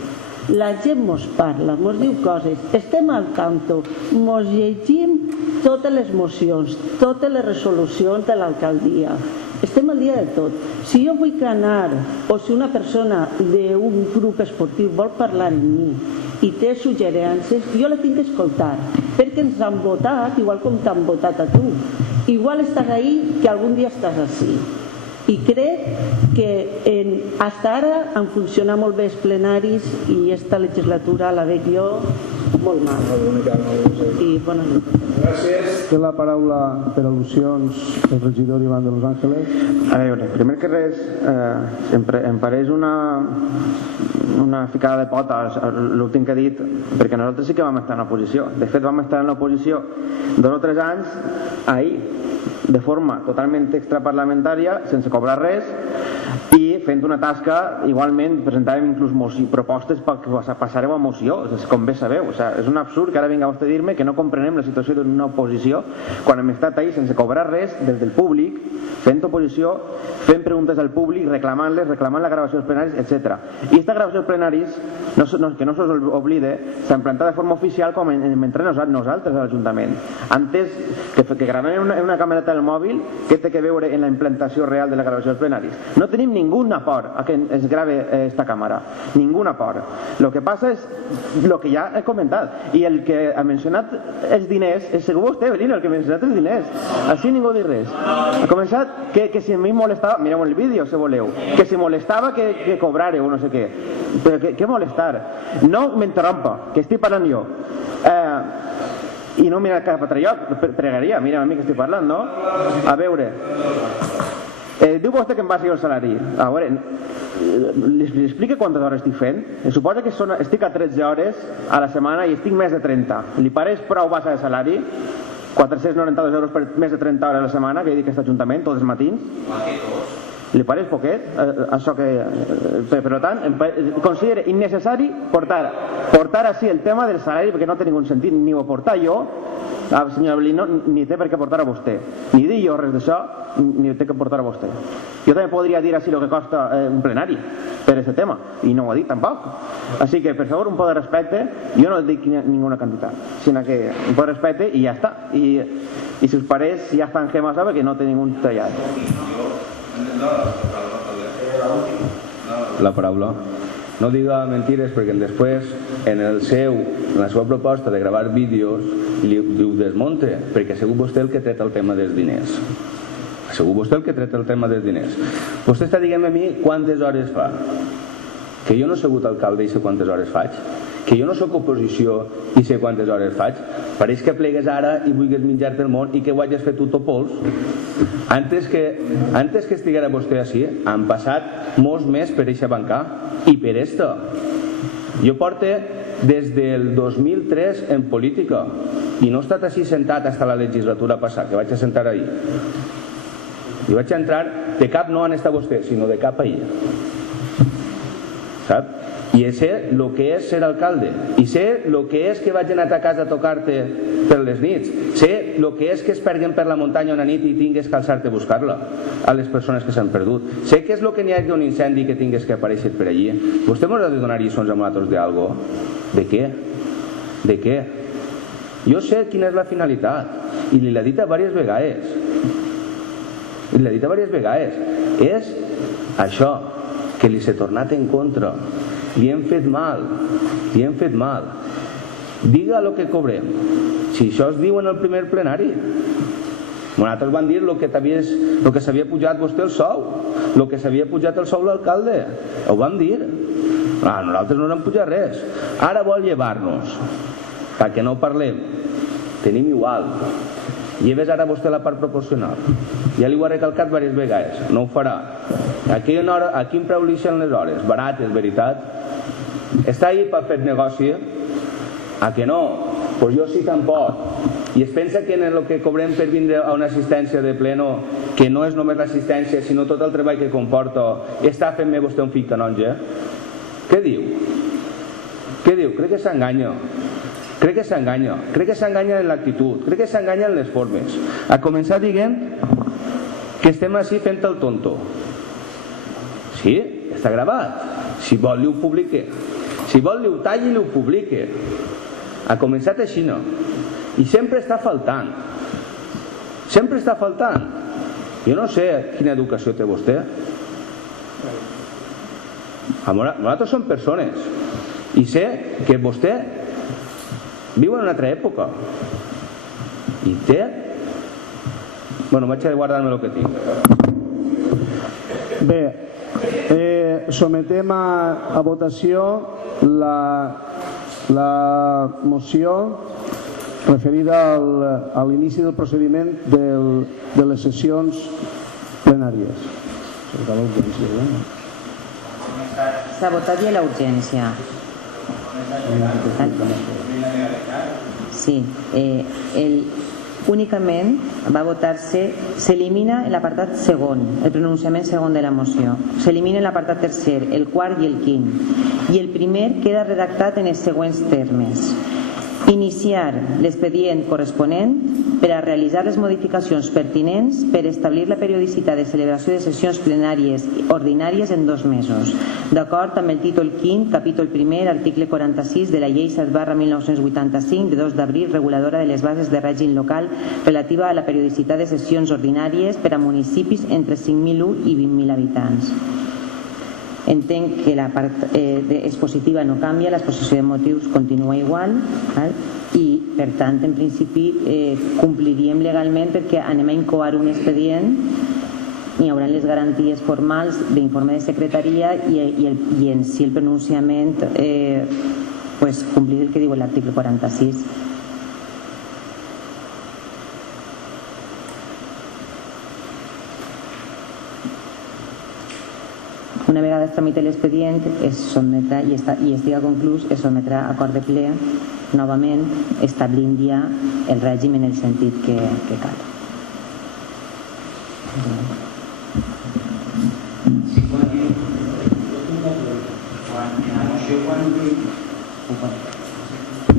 la gent mos parla, mos diu coses, estem al tanto, mos llegim totes les mocions, totes les resolucions de l'alcaldia, estem al dia de tot. Si jo vull anar o si una persona d'un grup esportiu vol parlar amb mi i té suggerències, jo la tinc que escoltar, perquè ens han votat igual com t'han votat a tu. Igual estàs ahí que algun dia estàs així. I crec que fins ara han funcionat molt bé els plenaris i aquesta legislatura la veig jo molt mal. I bona nit. Gràcies. Té la paraula per al·lusions el regidor Ivan de Los Ángeles. A veure, primer que res, em pareix una ficada de pota l'últim que he dit, perquè nosaltres sí que vam estar en l'oposició. De fet, vam estar en l'oposició 2 o 3 anys ahir, de forma totalment extraparlamentària, sense cobrar res, i fent una tasca, igualment presentàvem inclús propostes perquè passareu a moció, com bé sabeu. És un absurd que ara vinga vostè a dir-me que no comprenem la situació d'una oposició quan hem estat ahir sense cobrar res des del públic, fent oposició, fent preguntes al públic, reclamant-les, reclamant la gravació dels plenaris, etc. I aquesta gravació dels plenaris, que no se'ls oblide, s'ha implantat de forma oficial com entre nosaltres a l'Ajuntament. Antes que gravem en una camereta del mòbil, què té que veure en la implantació real de la gravació dels plenaris? No tenim ninguna por a que es grave esta càmera, ninguna por. Lo que passa és el que ja he comentat, i el que ha mencionat els diners, és segur vostè, Belino, el que ha mencionat els diners. Així ningú diu res. Ha començat que si a mi molestava, mireu el vídeo si voleu, que si molestava que cobrareu no sé què. Però què molestar? No m'interrompa, que estic parlant jo. I no mira cap altre lloc, pregaria, mira a mi que estic parlant, no? A veure, diu vostè que em basi el salari. A veure, li explica quantes hores estic fent? Suposa que estic a 13 hores a la setmana i estic més de 30. Li pareix prou baixa de salari? 492 euros per més de 30 hores a la setmana, que he dit aquest Ajuntament, tots els matins? Li pareix poquet? Això que... Per tant, considera innecessari portar així el tema del salari, perquè no té ningú sentit, ni ho portar jo, senyor Belino, ni té per què portar a vostè. Ni dir jo res d'això, ni té que portar a vostè. Jo també podria dir així el que costa un plenari per aquest tema, i no ho ha dit tampoc. Així que, per favor, un poc de respecte. Jo no dic ninguna quantitat, sinó que un poc de respecte i ja està. I si us pareix, ja està en gema, sabe que no té ningú tallat. La paraula. No diga mentires perquè després en la seva proposta de gravar vídeos ho desmunte, perquè segur vostè el que treta el tema dels diners. Segur vostè el que treta el tema dels diners. Vostè està dient a mi quantes hores fa. Que jo no he sigut alcalde i sé quantes hores faig. Que jo no sóc oposició i sé quantes hores faig. Pareix que plegues ara i vulguis menjar-te el món i que ho hagis fet tot a pols. Antes que estiguera vostè així, han passat molts més per eixa bancar i per esta. Jo porto des del 2003 en política i no he estat així sentat fins a la legislatura passada, que vaig a sentar ahir. I vaig entrar, de cap no han estat vostè, sinó de cap ahir. Sap? I sé el que és ser alcalde, i sé el que és que vagin a ta casa a tocar-te per les nits, sé el que és que es perguen per la muntanya una nit i tingues que alçar-te a buscar-la a les persones que s'han perdut, sé què és el que n'hi hagi un incendi que tingues que aparèixer per allí. Vostè m'ha de donar lliçons a nosaltres d'algo? De què? De què? Jo sé quina és la finalitat i li l'he dit a diverses vegades. És això, que li s'ha tornat en contra. Li hem fet mal. Diga el que cobrem. Si això es diu en el primer plenari. Nosaltres van dir el que s'havia pujat vostè el sou, el que s'havia pujat el sou l'alcalde. Ho vam dir. Nosaltres no hem pujat res. Ara vol llevar-nos perquè no parlem. Tenim igual. Lleves ara vostè la part proporcional. Ja li ho ha recalcat diverses vegades. No ho farà. A quin preu li ixen les hores? Barat, és veritat. Està ahí per fer negoci? A que no? Pues jo sí tampoc. I es pensa que en el que cobrem per vindre a una assistència de pleno, que no és només l'assistència, sinó tot el treball que comporta, està fent-me vostè un fill canonge? Què diu? Crec que s'enganya. Crec que s'enganya en l'actitud, crec que s'enganya en les formes. A començar dient que estem així fent el tonto. Sí, està gravat. Si vol, li ho publique. Si vol, li ho talli i li ho publique. Ha començat així, no? I sempre està faltant. Jo no sé quina educació té vostè. Nosaltres som persones i sé que vostè viu en una altra època i té... Vaig a guardar-me el que tinc. Bé, sometem a votació la moció referida a l'inici del procediment de les sessions plenàries. S'ha votat ja la urgència. Sí, únicament va votar-se, s'elimina l'apartat segon, el pronunciament segon de la moció, s'elimina l'apartat tercer, el quart i el quint, i el primer queda redactat en els següents termes: iniciar l'expedient corresponent per a realitzar les modificacions pertinents per establir la periodicitat de celebració de sessions plenàries ordinàries en 2 mesos, d'acord amb el títol quint, capítol primer, article 46 de la llei 7/1985 de 2 d'abril reguladora de les bases de règim local relativa a la periodicitat de sessions ordinàries per a municipis entre 5.001 i 20.000 habitants. Entenc que la part expositiva no canvia, l'exposició de motius continua igual, i per tant en principi compliríem legalment perquè anem a incoar un expedient, hi haurà les garanties formals d'informe de secretaria i en si el pronunciament complir el que diu l'article 46. Una vegada es tramite l'expedient es sotmetrà i estiga conclús, es sotmetrà a acord de ple novament establint ja el règim en el sentit que cal.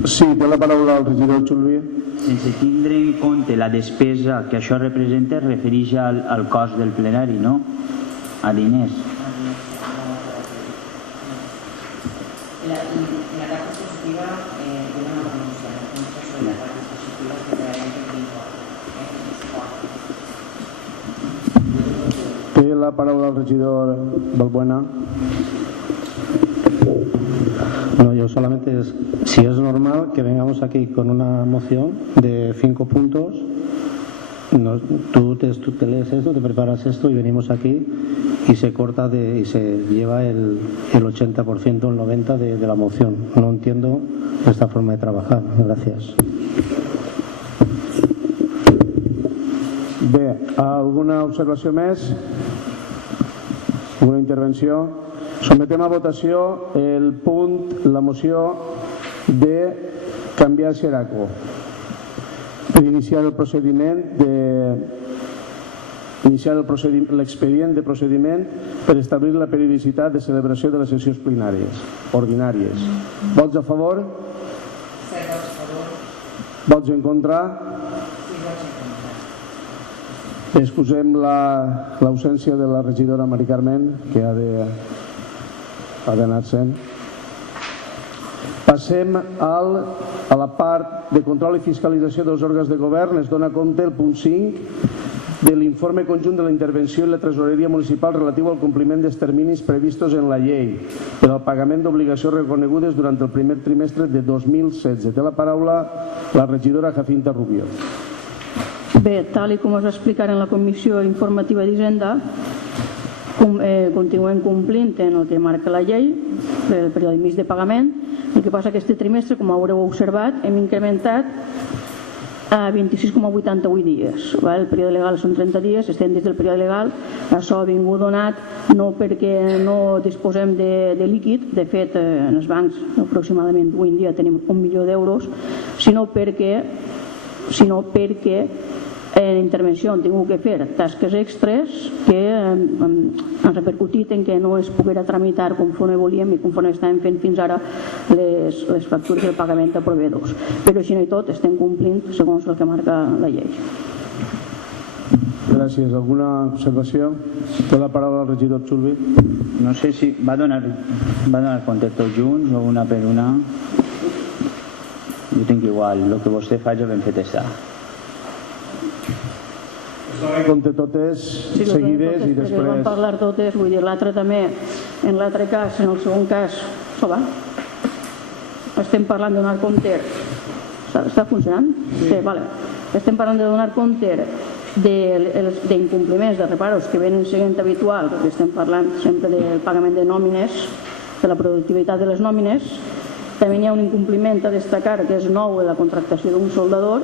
Sí, té la paraula el regidor Xulvi. Sense tindre en compte la despesa que això representa, es refereix al cost del plenari, no? A diners. La part expositiva jo no la pronunciaré, sobre la part expositiva que treballarem per l'informe. Té la paraula el regidor Balbuena. No, yo solamente si es normal que vengamos aquí con una moción de 5 puntos, tú te lees esto, te preparas esto y venimos aquí y se corta y se lleva el 80% o el 90% de la moción. No entiendo esta forma de trabajar. Gracias. Bé, alguna observació més? Alguna intervenció? Sometem a votació el punt, la moció de canviar Xeraco per iniciar el procediment l'expedient de procediment per establir la periodicitat de celebració de les sessions plenàries ordinàries. Vots a favor? Sí, vots a favor. Vots en contra? Sí, vots en contra. Excusem l'ausència de la regidora Mari Carmen, que ha d'anar-se'n. Passem a la part de control i fiscalització dels òrgans de govern. Es dona compte el punt 5 de l'informe conjunt de la intervenció i la tresoreria municipal relatiu al compliment dels terminis previstos en la llei per al pagament d'obligacions reconegudes durant el primer trimestre de 2016. Té la paraula la regidora Jacinta Rubio. Bé, tal com es va explicar en la Comissió Informativa d'Hisenda, continuem complint en el que marca la llei per el període mig de pagament. El que passa que aquest trimestre, com haureu observat, hem incrementat a 26,88 dies. El període legal són 30 dies, estem dins del període legal. Això ha vingut donat no perquè no disposem de líquid, de fet en els bancs aproximadament avui en dia tenim 1 milió d'euros, sinó perquè en intervenció han tingut que fer tasques extres que han repercutit en que no es poguera tramitar conforme volíem i conforme estàvem fent fins ara les factures del pagament a proveïdors. Però així i tot estem complint segons el que marca la llei. Gràcies. Alguna observació? Té la paraula el regidor Xulvi. No sé si va donar compte tots junts o una per una. Jo tinc igual, el que vostè faci ben fet està. Compte totes seguides i després... Vam parlar totes, vull dir, l'altre també, en l'altre cas, en el segon cas, això va. Estem parlant de donar compte... Està funcionant? Sí, vale. Estem parlant de donar compte d'incompliments, de reparos que venen seguint habitual, perquè estem parlant sempre del pagament de nòmines, de la productivitat de les nòmines. També hi ha un incompliment a destacar que és nou de la contractació d'un soldador,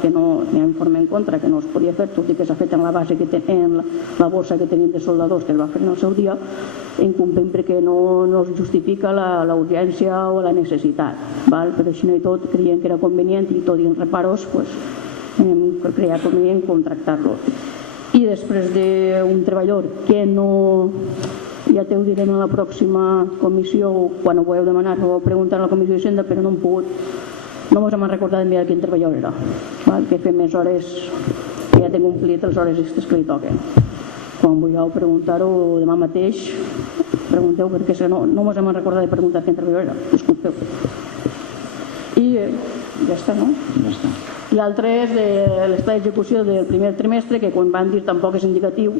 que no hi ha informe en contra, que no es podia fer, tot i que s'ha fet en la base en la borsa que tenim de soldadors que es va fer en el seu dia, incomplint perquè no es justifica la urgència o la necessitat. Però així i tot creiem que era convenient i tot i en reparos hem creat convenient contractar-lo. I després d'un treballador que no... Ja t'ho direm a la pròxima comissió, quan ho vau demanar, ho vau preguntar a la comissió d'Hisenda, però no hem pogut, no ens hem recordat d'enviar quin treballador era, que fem més hores, que ja té complit les hores extres que li toquen. Quan vulgueu preguntar-ho demà mateix, pregunteu, perquè no ens hem recordat de preguntar quin treballador era, disculpeu. I ja està, no? Ja està. L'altre és de l'estat d'execució del primer trimestre, que quan van dir tampoc és indicatiu,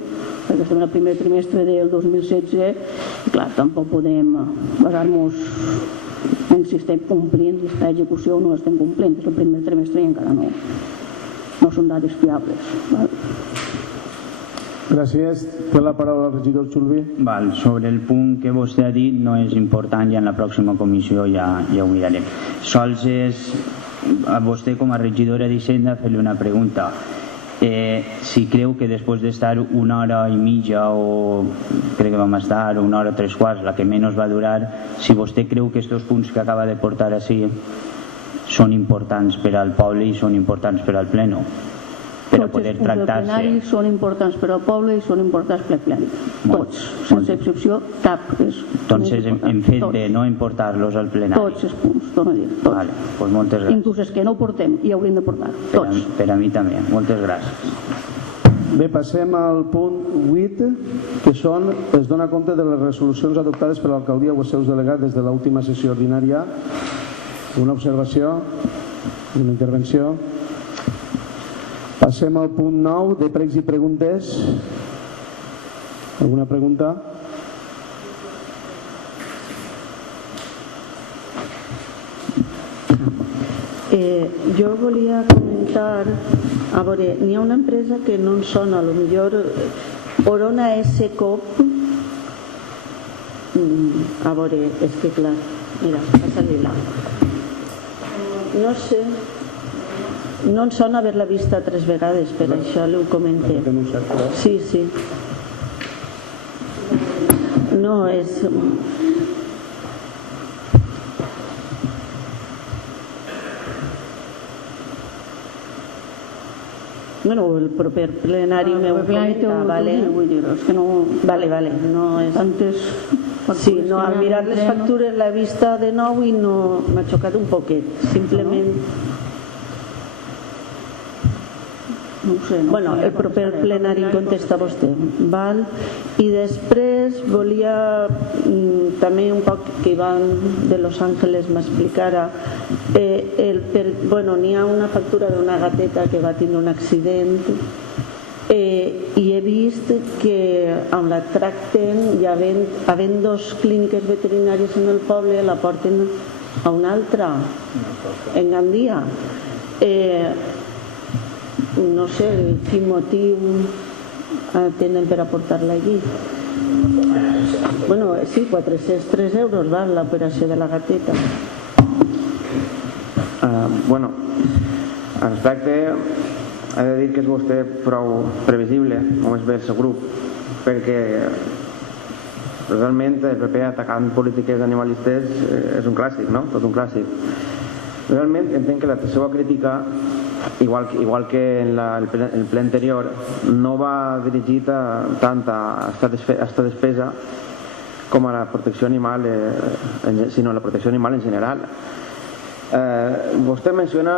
perquè estem en el primer trimestre del 2016 i clar, tampoc podem basar-nos en si estem complint l'estat d'execució o no estem complint. És el primer trimestre i encara no són dades fiables. Gràcies. Té la paraula el regidor Xulvi. Sobre el punt que vostè ha dit no és important, ja en la pròxima comissió ja ho mirarem. Sols és a vostè com a regidora d'Hisenda fer-li una pregunta. Si creu que després d'estar una hora i mitja o crec que vam estar una hora 3/4, la que menys va durar, si vostè creu que aquests punts que acaba de portar així són importants per al poble i són importants per al pleno, per a poder tractar-se. Tots els punts del plenari són importants per al poble i són importants per al pleno. Tots, sense excepció, cap. Entonces hem fet de no importar-los al plenari. Tots els punts, torno a dir. Vale, pues moltes gràcies. Inclús els que no portem i hauríem de portar. Tots. Per a mi també. Moltes gràcies. Bé, passem al punt 8, que són, es dona compte de les resolucions adoptades per l'alcaldia o els seus delegats des de l'última sessió ordinària. Una observació? Una intervenció? Passem al punt 9 de pregs i preguntes. Alguna pregunta? Jo volia comentar, a veure, n'hi ha una empresa que no em sona, a lo millor Orona S. Coop. A veure, és que clar, mira, passa-li-la. No sé, no em sona haver-la vista 3 vegades, per això l'ho comenté. Sí, sí. No, és... Bueno, el proper plenari m'ho comenta, vale? Vale, no és... Sí, no, al mirar les factures l'he vista de nou i no m'ha xocat un poquet, simplement... No ho sé. Bueno, el proper plenari contesta vostè, val? I després volia també un poc que Ivan de Los Ángeles m'explicara. Bueno, n'hi ha una factura d'una gateta que va tenir un accident i he vist que on la tracten, i havent dos clíniques veterinàries en el poble, la porten a una altra, en Gandia. No sé quin motiu tenen per aportar-la allí. Bueno, sí, 403 euros val l'operació de la gateta. Bueno, al respecte, he de dir que és vostè prou previsible, com és bé el seu grup, perquè realment el PP atacant polítiques animalistes és un clàssic, no? Tot un clàssic. Realment entenc que la seva crítica, igual que en el ple anterior, no va dirigit tant a esta despesa com a la protecció animal, sinó a la protecció animal en general. Vostè menciona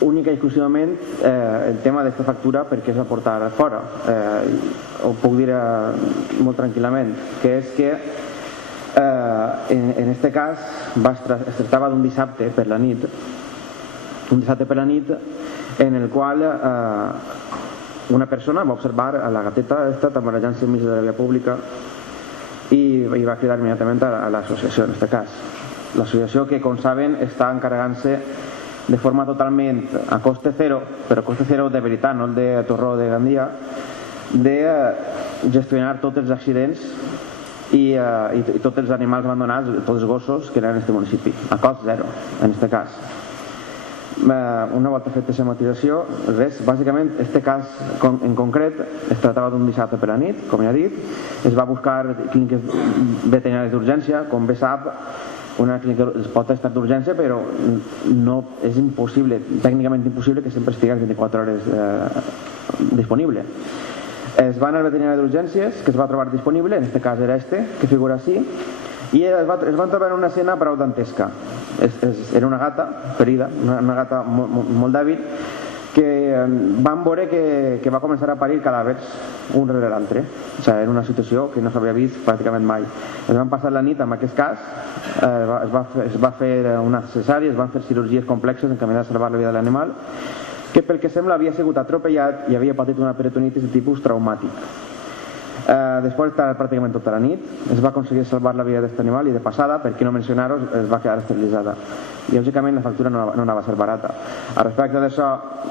única i exclusivament el tema d'esta factura perquè es va portar fora. Ho puc dir molt tranquil·lament, que és que en este cas es tractava d'un dissabte per la nit, en el qual una persona va observar a la gateta tamborejant-se enmig de la via pública i va cridar immediatament a l'associació, en aquest cas. L'associació que, com saben, està encarregant-se de forma totalment a coste cero, però coste cero de veritat, no el de Torró de Gandia, de gestionar tots els accidents i tots els animals abandonats, tots els gossos que eren en aquest municipi, a cost zero, en aquest cas. Una volta feta la matisació, res, bàsicament, aquest cas en concret es tractava d'un dissabte per la nit, com ja he dit, es va buscar clíniques veterinàries d'urgència, com bé sap, una clínica es pot estar d'urgència, però no, és impossible, tècnicament impossible que sempre estigui 24 hores disponible. Es va anar al veterinari d'urgències, que es va trobar disponible, en aquest cas era que figura així, i es van trobar en una escena prou dantesca. Era una gata ferida, una gata molt dèbil, que van veure que va començar a parir cadàvers un rere l'altre. O sigui, era una situació que no s'havia vist pràcticament mai. Es van passar la nit amb aquest cas, es va fer una cesària, es van fer cirurgies complexes encaminades a salvar la vida de l'animal, que pel que sembla havia sigut atropellat i havia patit una peritonitis de tipus traumàtic. Després d'estar pràcticament tota la nit es va aconseguir salvar la vida d'aquest animal i de passada, per què no mencionar-ho, es va quedar esterilitzada i lògicament la factura no anava a ser barata. A respecte d'això,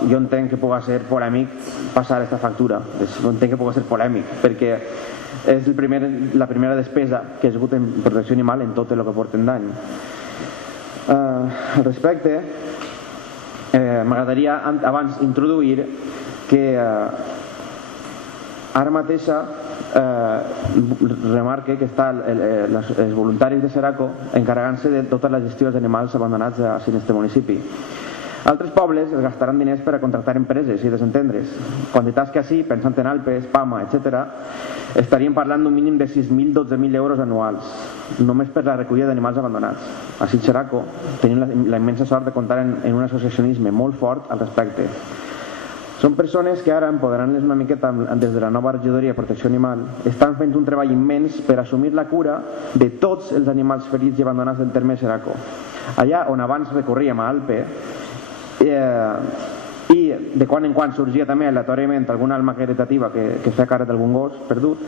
jo entenc que pugui ser polèmic passar aquesta factura, entenc que pugui ser polèmic perquè és la primera despesa que ha hagut en protecció animal en tot el que porten d'any. Al respecte, m'agradaria abans introduir que ara mateixa remarque que estan els voluntaris de Seraco encarregant-se de tota la gestió dels animals abandonats a este municipi. Altres pobles es gastaran diners per a contractar empreses i desentendre's. Quantitats que així, pensant en Alpes, Pama, etc., estaríem parlant d'un mínim de 6.000-12.000 euros anuals, només per la recollida d'animals abandonats. Així Seraco tenim la immensa sort de comptar en un associacionisme molt fort al respecte. Són persones que ara, empoderant-les una miqueta des de la nova regidoria de protecció animal, estan fent un treball immens per assumir la cura de tots els animals ferits i abandonats del terme Seraco. Allà on abans recorríem a Alpe i de quan en quan sorgia també aleatòriament alguna alma caritativa que feia cara d'algun gos perdut,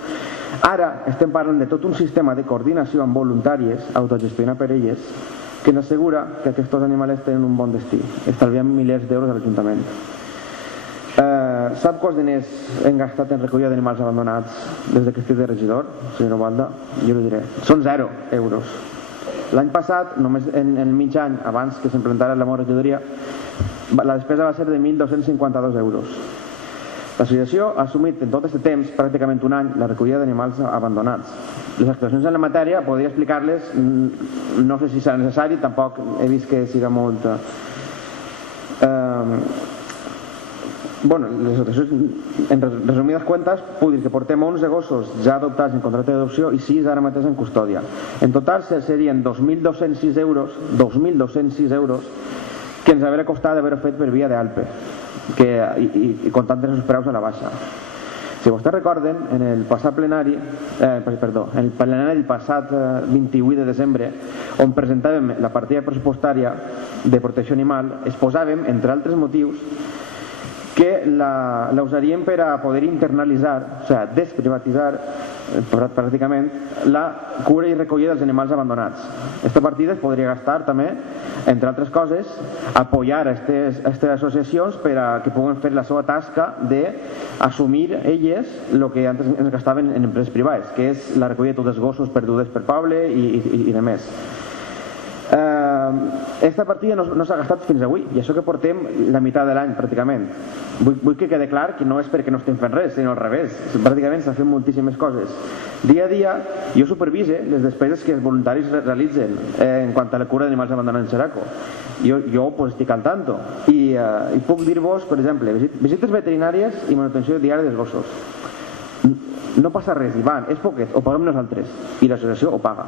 ara estem parlant de tot un sistema de coordinació amb voluntàries autogestionat per elles que ens assegura que aquests animals tenen un bon destí, estalviant milers d'euros a l'Ajuntament. Sap quants diners hem gastat en recollida d'animals abandonats des que estic de regidor, senyor Obalda? Jo ho diré. Són 0 euros. L'any passat, només en el mig any, abans que s'implementara la meva regidoria, la despesa va ser de 1.252 euros. L'associació ha assumit en tot aquest temps, pràcticament un any, la recollida d'animals abandonats. Les actuacions en la matèria, podria explicar-les, no sé si serà necessari, tampoc he vist que siga molt... Bueno, les actuacions, en resumides cuentas, puc dir que portem 11 gossos ja adoptats en contracte d'adopció i 6 ara mateix en custòdia. En total serien 2.206 euros que ens hauria costat d'haver fet per via d'Alpe i comptant els preus a la baixa. Si vostès recorden, en el passat plenari, en el plenari del passat 28 de desembre, on presentàvem la partida pressupostària de protecció animal, exposàvem, entre altres motius, que la usaríem per a poder internalitzar, o sigui, desprivatitzar pràcticament la cura i recollida dels animals abandonats. Aquesta partida es podria gastar també, entre altres coses, apoyar aquestes associacions per a que puguen fer la seva tasca d'assumir elles el que antes ens gastaven en empreses privades, que és la recollida de tots els gossos perdudes per poble i de més. Aquesta partida no s'ha gastat fins avui, i això que portem la meitat de l'any pràcticament. Vull que quede clar que no és perquè no estem fent res, sinó al revés, pràcticament s'ha fet moltíssimes coses. Dia a dia jo supervise les despeses que els voluntaris realitzen en quant a la cura d'animals abandonats en Xeraco. Jo pues, estic al tanto i puc dir-vos, per exemple, visites veterinàries i manutenció diària dels gossos. No passa res, Ivan, és poquet, ho paguem nosaltres i l'associació ho paga.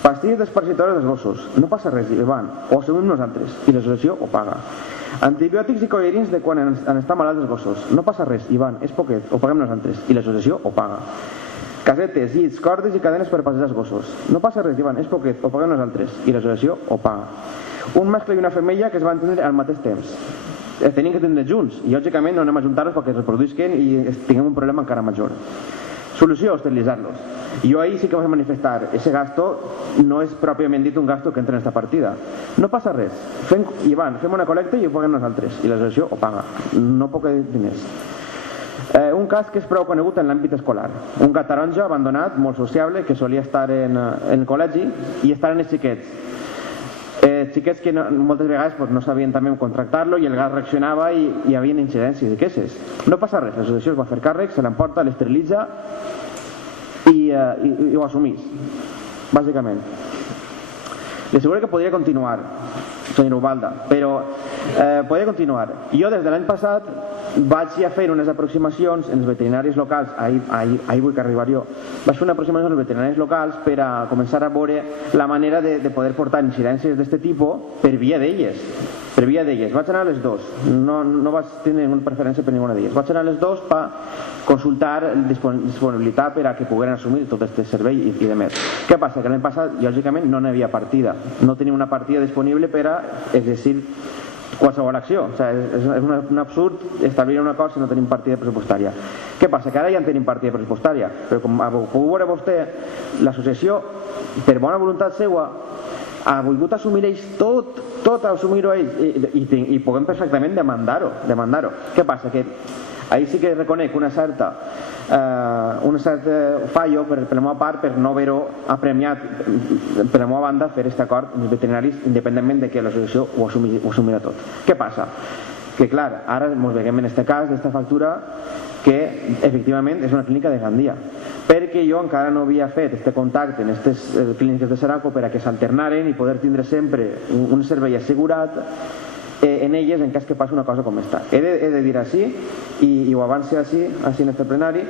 Pastilles desparasitòries dels gossos, no passa res, Ivan, ho assumim nosaltres i l'associació ho paga. Antibiòtics i collarins de quan han estat malalts els gossos, no passa res, Ivan, és poquet, ho paguem nosaltres i l'associació ho paga. Casetes, llits, cordes i cadenes per passejar els gossos, no passa res, Ivan, és poquet, ho paguem nosaltres i l'associació ho paga. Un mascle i una femella que es van tindre al mateix temps, tenim que tindre junts i lògicament no anem a juntar-los perquè es reproduïsquen i tinguem un problema encara major. Solució, esterilitzar-los. Jo ahir sí que vaig manifestar, ese gasto no és pròpiament dit un gasto que entra en aquesta partida. No passa res. Ivan, fem una col·lecta i ho paguem nosaltres i l'associació ho paga. No poc diners. Un cas que és prou conegut en l'àmbit escolar. Un gat taronja abandonat, molt sociable, que solia estar en el col·legi i estaven els xiquets. Xiquets que moltes vegades no sabien també contractar-lo i el gat reaccionava i hi havia incidències de queixes. No passa res, l'associació es va fer càrrec, se l'emporta, l'esterilitza i ho assumís, bàsicament. Li asseguro que podria continuar, senyor Ubalda, però podria continuar. Jo des de l'any passat vaig ja fer unes aproximacions en els veterinaris locals, ahir vull que arribar jo, vaig fer una aproximació als veterinaris locals per a començar a veure la manera de poder portar incidències d'aquest tipus per via d'elles. Per via d'elles. Vaig anar a les dues, no vaig tenir ninguna preferència per ninguna d'elles. Vaig anar a les dues per consultar disponibilitat per a que pogueren assumir tot aquest servei i de més. Què passa? Que l'any passat, lògicament, no n'hi havia partida. No tenim una partida disponible per a exercir qualsevol acció. O sigui, és un absurd establir un acord si no tenim partida pressupostària. Què passa? Que ara ja en tenim partida pressupostària, però com ha pogut veure vostè, l'associació, per bona voluntat seva, ha volgut assumir ells tot assumir-ho ells i puguem perfectament demandar-ho. Què passa? Que ahir sí que reconec un cert fallo per la meva part per no haver-ho apremiat per la meva banda fer aquest acord amb els veterinaris independentment de que l'associació ho assumirà tot. Què passa? Que clar, ara ens veiem en aquest cas d'esta factura que efectivament és una clínica de Gandia, perquè jo encara no havia fet aquest contacte en aquestes clíniques de Xeraco per a que s'alternaren i poder tindre sempre un servei assegurat en elles en cas que passi una cosa com esta. He de dir així, i ho avance així en aquest plenari,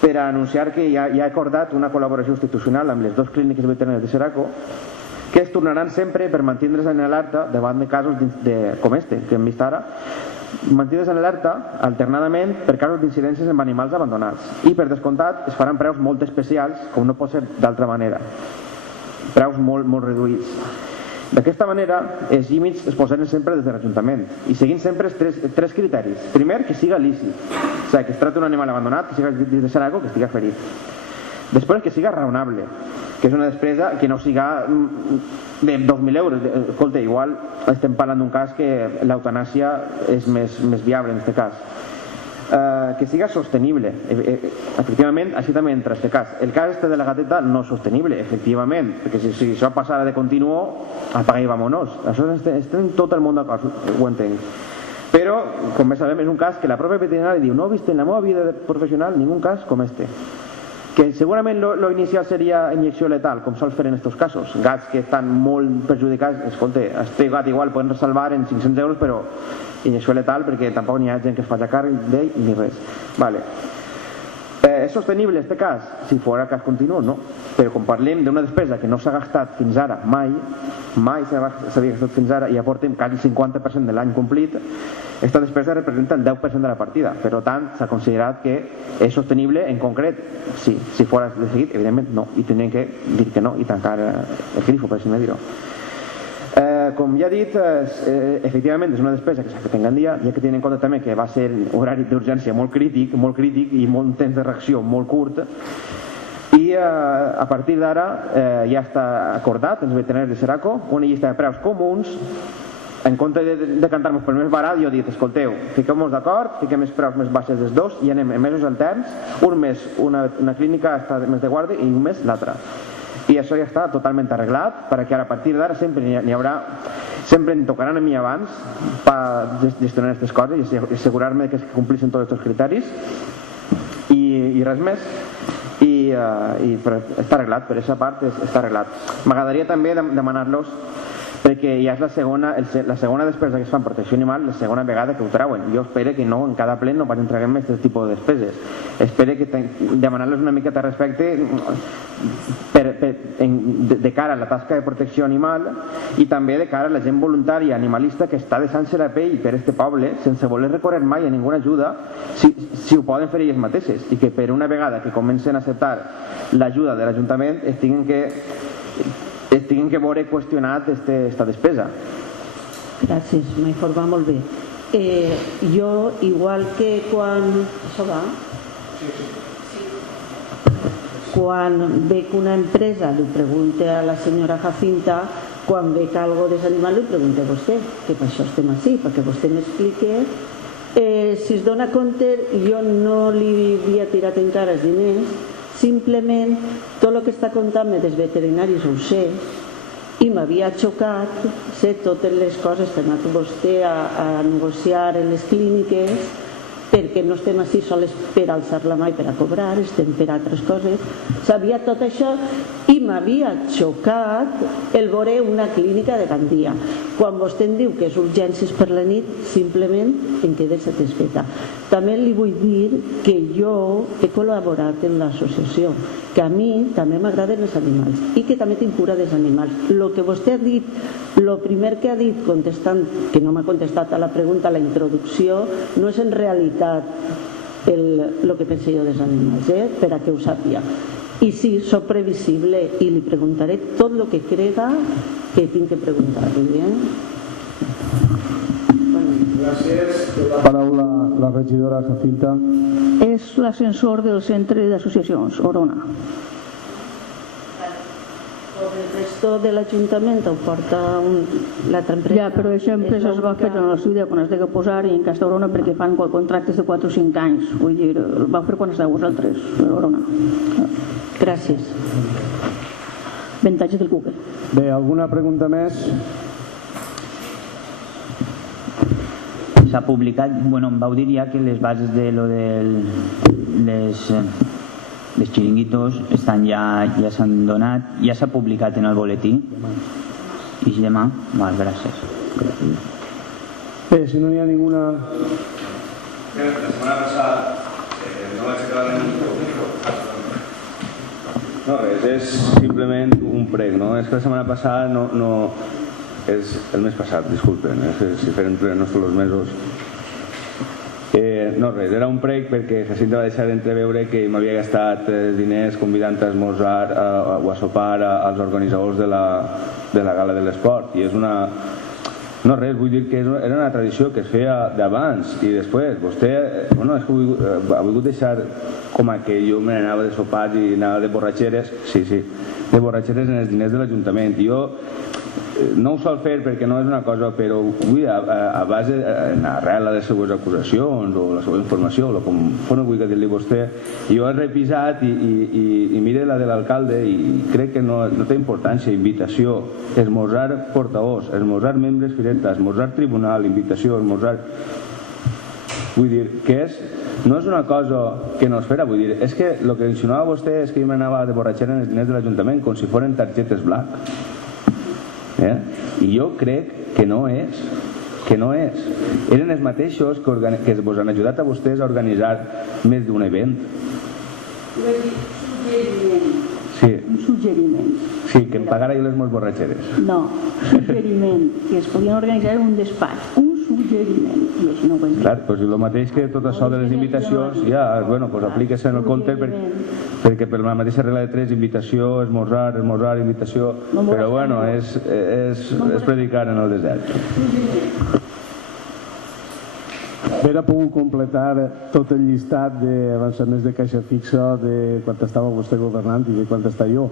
per a anunciar que ja he acordat una col·laboració institucional amb les dues clíniques veterinàries de Xeraco que es tornaran sempre per mantindre's en alerta davant de casos com este que hem vist ara, mantindre's en alerta alternadament per casos d'incidències amb animals abandonats i per descomptat es faran preus molt especials com no pot ser d'altra manera, preus molt reduïts. D'aquesta manera els límits es posaran sempre des de l'Ajuntament i seguint sempre tres criteris. Primer, que siga lícit, o sigui, que es tracti un animal abandonat, que siga dins de Xeraco, que estigui ferit. Després, que siga raonable, que és una despesa que no siga de 2.000 euros. Escolta, igual estem parlant d'un cas que l'eutanàsia és més viable en aquest cas. Que siga sostenible, efectivament, així també entra aquest cas. El cas de la gateta no és sostenible, efectivament, perquè si això passara de continuo, apaga i vámonos. Això estem tot el món d'acord, ho entenc. Però, com bé sabem, és un cas que la pròpia veterinària diu no he vist en la meva vida professional ningú cas com este. Que segurament lo inicial seria injecció letal, com sol fer en aquests casos. Gats que estan molt perjudicats, escolta, este gat igual poden salvar en 500 euros, però injecció letal perquè tampoc n'hi ha gent que es faci càrrec d'ell ni res. Vale. És sostenible este cas? Si fos cas continu, no. Però quan parlem d'una despesa que no s'ha gastat fins ara, mai s'havia gastat fins ara i ja portem quasi el 50% de l'any complit, aquesta despesa representa el 10% de la partida. Per tant, s'ha considerat que és sostenible en concret. Sí, si fos de seguit, evidentment no. I tindríem que dir que no i tancar el grifo, per així dir-ho. Com ja he dit, efectivament és una despesa que s'ha fet en Gandia, ja que tenint en compte també que va ser un horari d'urgència molt crític i molt temps de reacció molt curt, i a partir d'ara ja està acordat amb els veterinaris de Seraco una llista de preus comuns. En compte de decantar-nos per més barat, jo he dit, escolteu, fiquem-nos d'acord, fiquem els preus més baixos dels dos i anem en mesos alterns, un mes una clínica està més de guàrdia i un mes l'altra. I això ja està totalment arreglat, perquè ara a partir d'ara sempre n'hi haurà, sempre em tocaran a mi abans per gestionar aquestes coses i assegurar-me que es complixen tots els criteris i res més. I està arreglat, per aquesta part està arreglat. M'agradaria també demanar-los, perquè ja és la segona despesa que es fa en protecció animal, la segona vegada que ho trauen. Jo espero que no, en cada ple no vaig entregar-me aquest tipus de despeses. Espero que demanar-los una miqueta de respecte de cara a la tasca de protecció animal i també de cara a la gent voluntària animalista que està deixant-se la pell per este poble sense voler recórrer mai a ninguna ajuda si ho poden fer elles mateixes, i que per una vegada que comencen a acceptar l'ajuda de l'Ajuntament es tinguin que veure qüestionat aquesta despesa. Gràcies, m'ha informat molt bé. Jo, igual que quan... Això va? Quan veig una empresa, li pregunto a la senyora Jacinta, quan veig algo dels animals, li pregunto a vostè, que per això estem així, perquè vostè m'expliqui. Si es dona compte, jo no li havia tirat encara els diners, simplement tot el que està contant-me dels veterinaris ho sé, i m'havia xocat, sé totes les coses que ha anat vostè a negociar en les clíniques, perquè no estem així sols per alçar la mà i per a cobrar, estem per altres coses. Sabia tot això i m'havia xocat el veure una clínica de Gandia. Quan vostè em diu que és urgències per la nit, simplement em quedé satisfeta. També li vull dir que jo he col·laborat en l'associació, que a mi també m'agraden els animals i que també tinc cura dels animals. El que vostè ha dit, el primer que ha dit contestant, que no m'ha contestat a la pregunta, a la introducció, no és en realitat el que penso jo dels animals, per a que ho sàpiga. I sí, soc previsible i li preguntaré tot el que crega que tinc que preguntar-li. Gràcies. La paraula la regidora Jacinta. És l'ascensor del centre d'associacions, Orona. El resto de l'Ajuntament ho porta l'altra empresa. Ja, però aquesta empresa es va fer en la ciutat quan es deia posar i en Casta Orona perquè fan contractes de 4 o 5 anys. Vull dir, el va fer quan esteu vosaltres, Orona. Gràcies. Avantatge del Google. Bé, alguna pregunta més? S'ha publicat, bueno, em vau dir ja que les bases de lo de les xiringuitos estan ja s'han donat, ja s'ha publicat en el boletí. I demà? Val, gràcies. Bé, si no hi ha ninguna... La setmana passada no vaig acabar no res, és simplement un prec, no? És que la setmana passada no és el mes passat, disculpen, si feren ple no són els mesos. No res, era un prec perquè Jacinta va deixar d'entreveure que m'havia gastat diners convidant a esmorzar o a sopar als organitzadors de la gala de l'esport, i és una... No res, vull dir que era una tradició que es feia d'abans i després. Vostè és que ha volgut deixar com a que jo me n'anava de sopars i anava de borratxeres, sí, de borratxeres en els diners de l'Ajuntament. Jo no ho sol fer perquè no és una cosa, però a base, arrel de les seues acusacions o la seva informació, o com no vull dir-li vostè, jo he repisat i mire la de l'alcalde i crec que no té importància. Invitació, esmorzar portavós, esmorzar membres fireta, esmorzar tribunal, invitació, esmorzar... Vull dir que no és una cosa que no es fera, vull dir, és que el que insinuava vostè és que jo m'anava de borratxera en els diners de l'Ajuntament com si foren targetes black. I jo crec que no és. Eren els mateixos que vos han ajudat a vostès a organitzar més d'un event. Un suggeriment. Sí, que em pagara jo les meves borratxeres. No, suggeriment, que es podien organitzar un despatx. Un suggeriment. suggeriment. Clar, doncs el mateix que tot això de les invitacions, ja, bueno, doncs aplica-se en el compte perquè per la mateixa regla de 3, invitació, esmorzar, invitació, però bueno, és predicar en el desert. Vera pogut completar tot el llistat d'avançaments de caixa fixa de quan estava vostè governant i de quan està jo.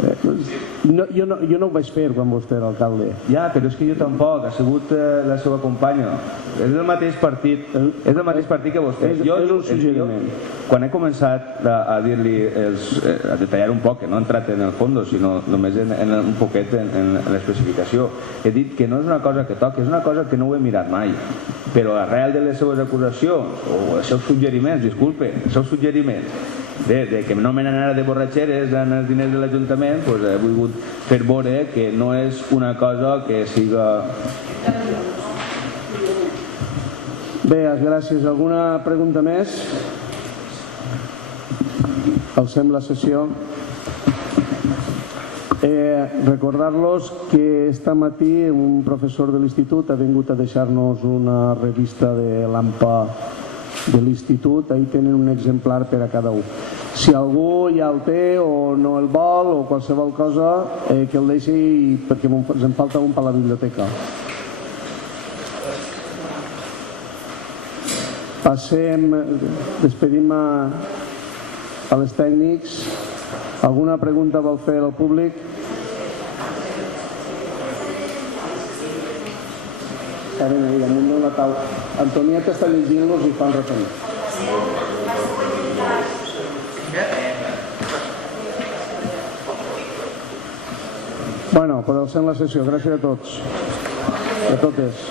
Jo no ho vaig fer quan vostè era alcalde. Ja, però és que jo tampoc, ha sigut la seva companya. És el mateix partit que vostè. És un suggeriment. Quan he començat a dir-li, a detallar un poc, que no he entrat en el fons, sinó només un poquet en l'especificació, he dit que no és una cosa que toqui, és una cosa que no ho he mirat mai. Però arrel de les seves acusacions, o els seus suggeriments, disculpe, els seus suggeriments, de que no me n'anara de borratxeres en els diners de l'Ajuntament, doncs he volgut fer veure que no és una cosa que siga... Bé, gràcies. Alguna pregunta més? Alcem la sessió. Recordar-los que esta matí un professor de l'institut ha vingut a deixar-nos una revista de l'AMPA de l'institut, ahí tenen un exemplar per a cada un. Si algú ja el té o no el vol o qualsevol cosa, que el deixi perquè ens en falta un per a la biblioteca. Passem, despedim a les tècnics. Alguna pregunta vol fer al públic? Estaven ahí damunt de la taula. Antonieta està llegint-los i fan referir. Bueno, però alcem la sessió. Gràcies a tots i a totes.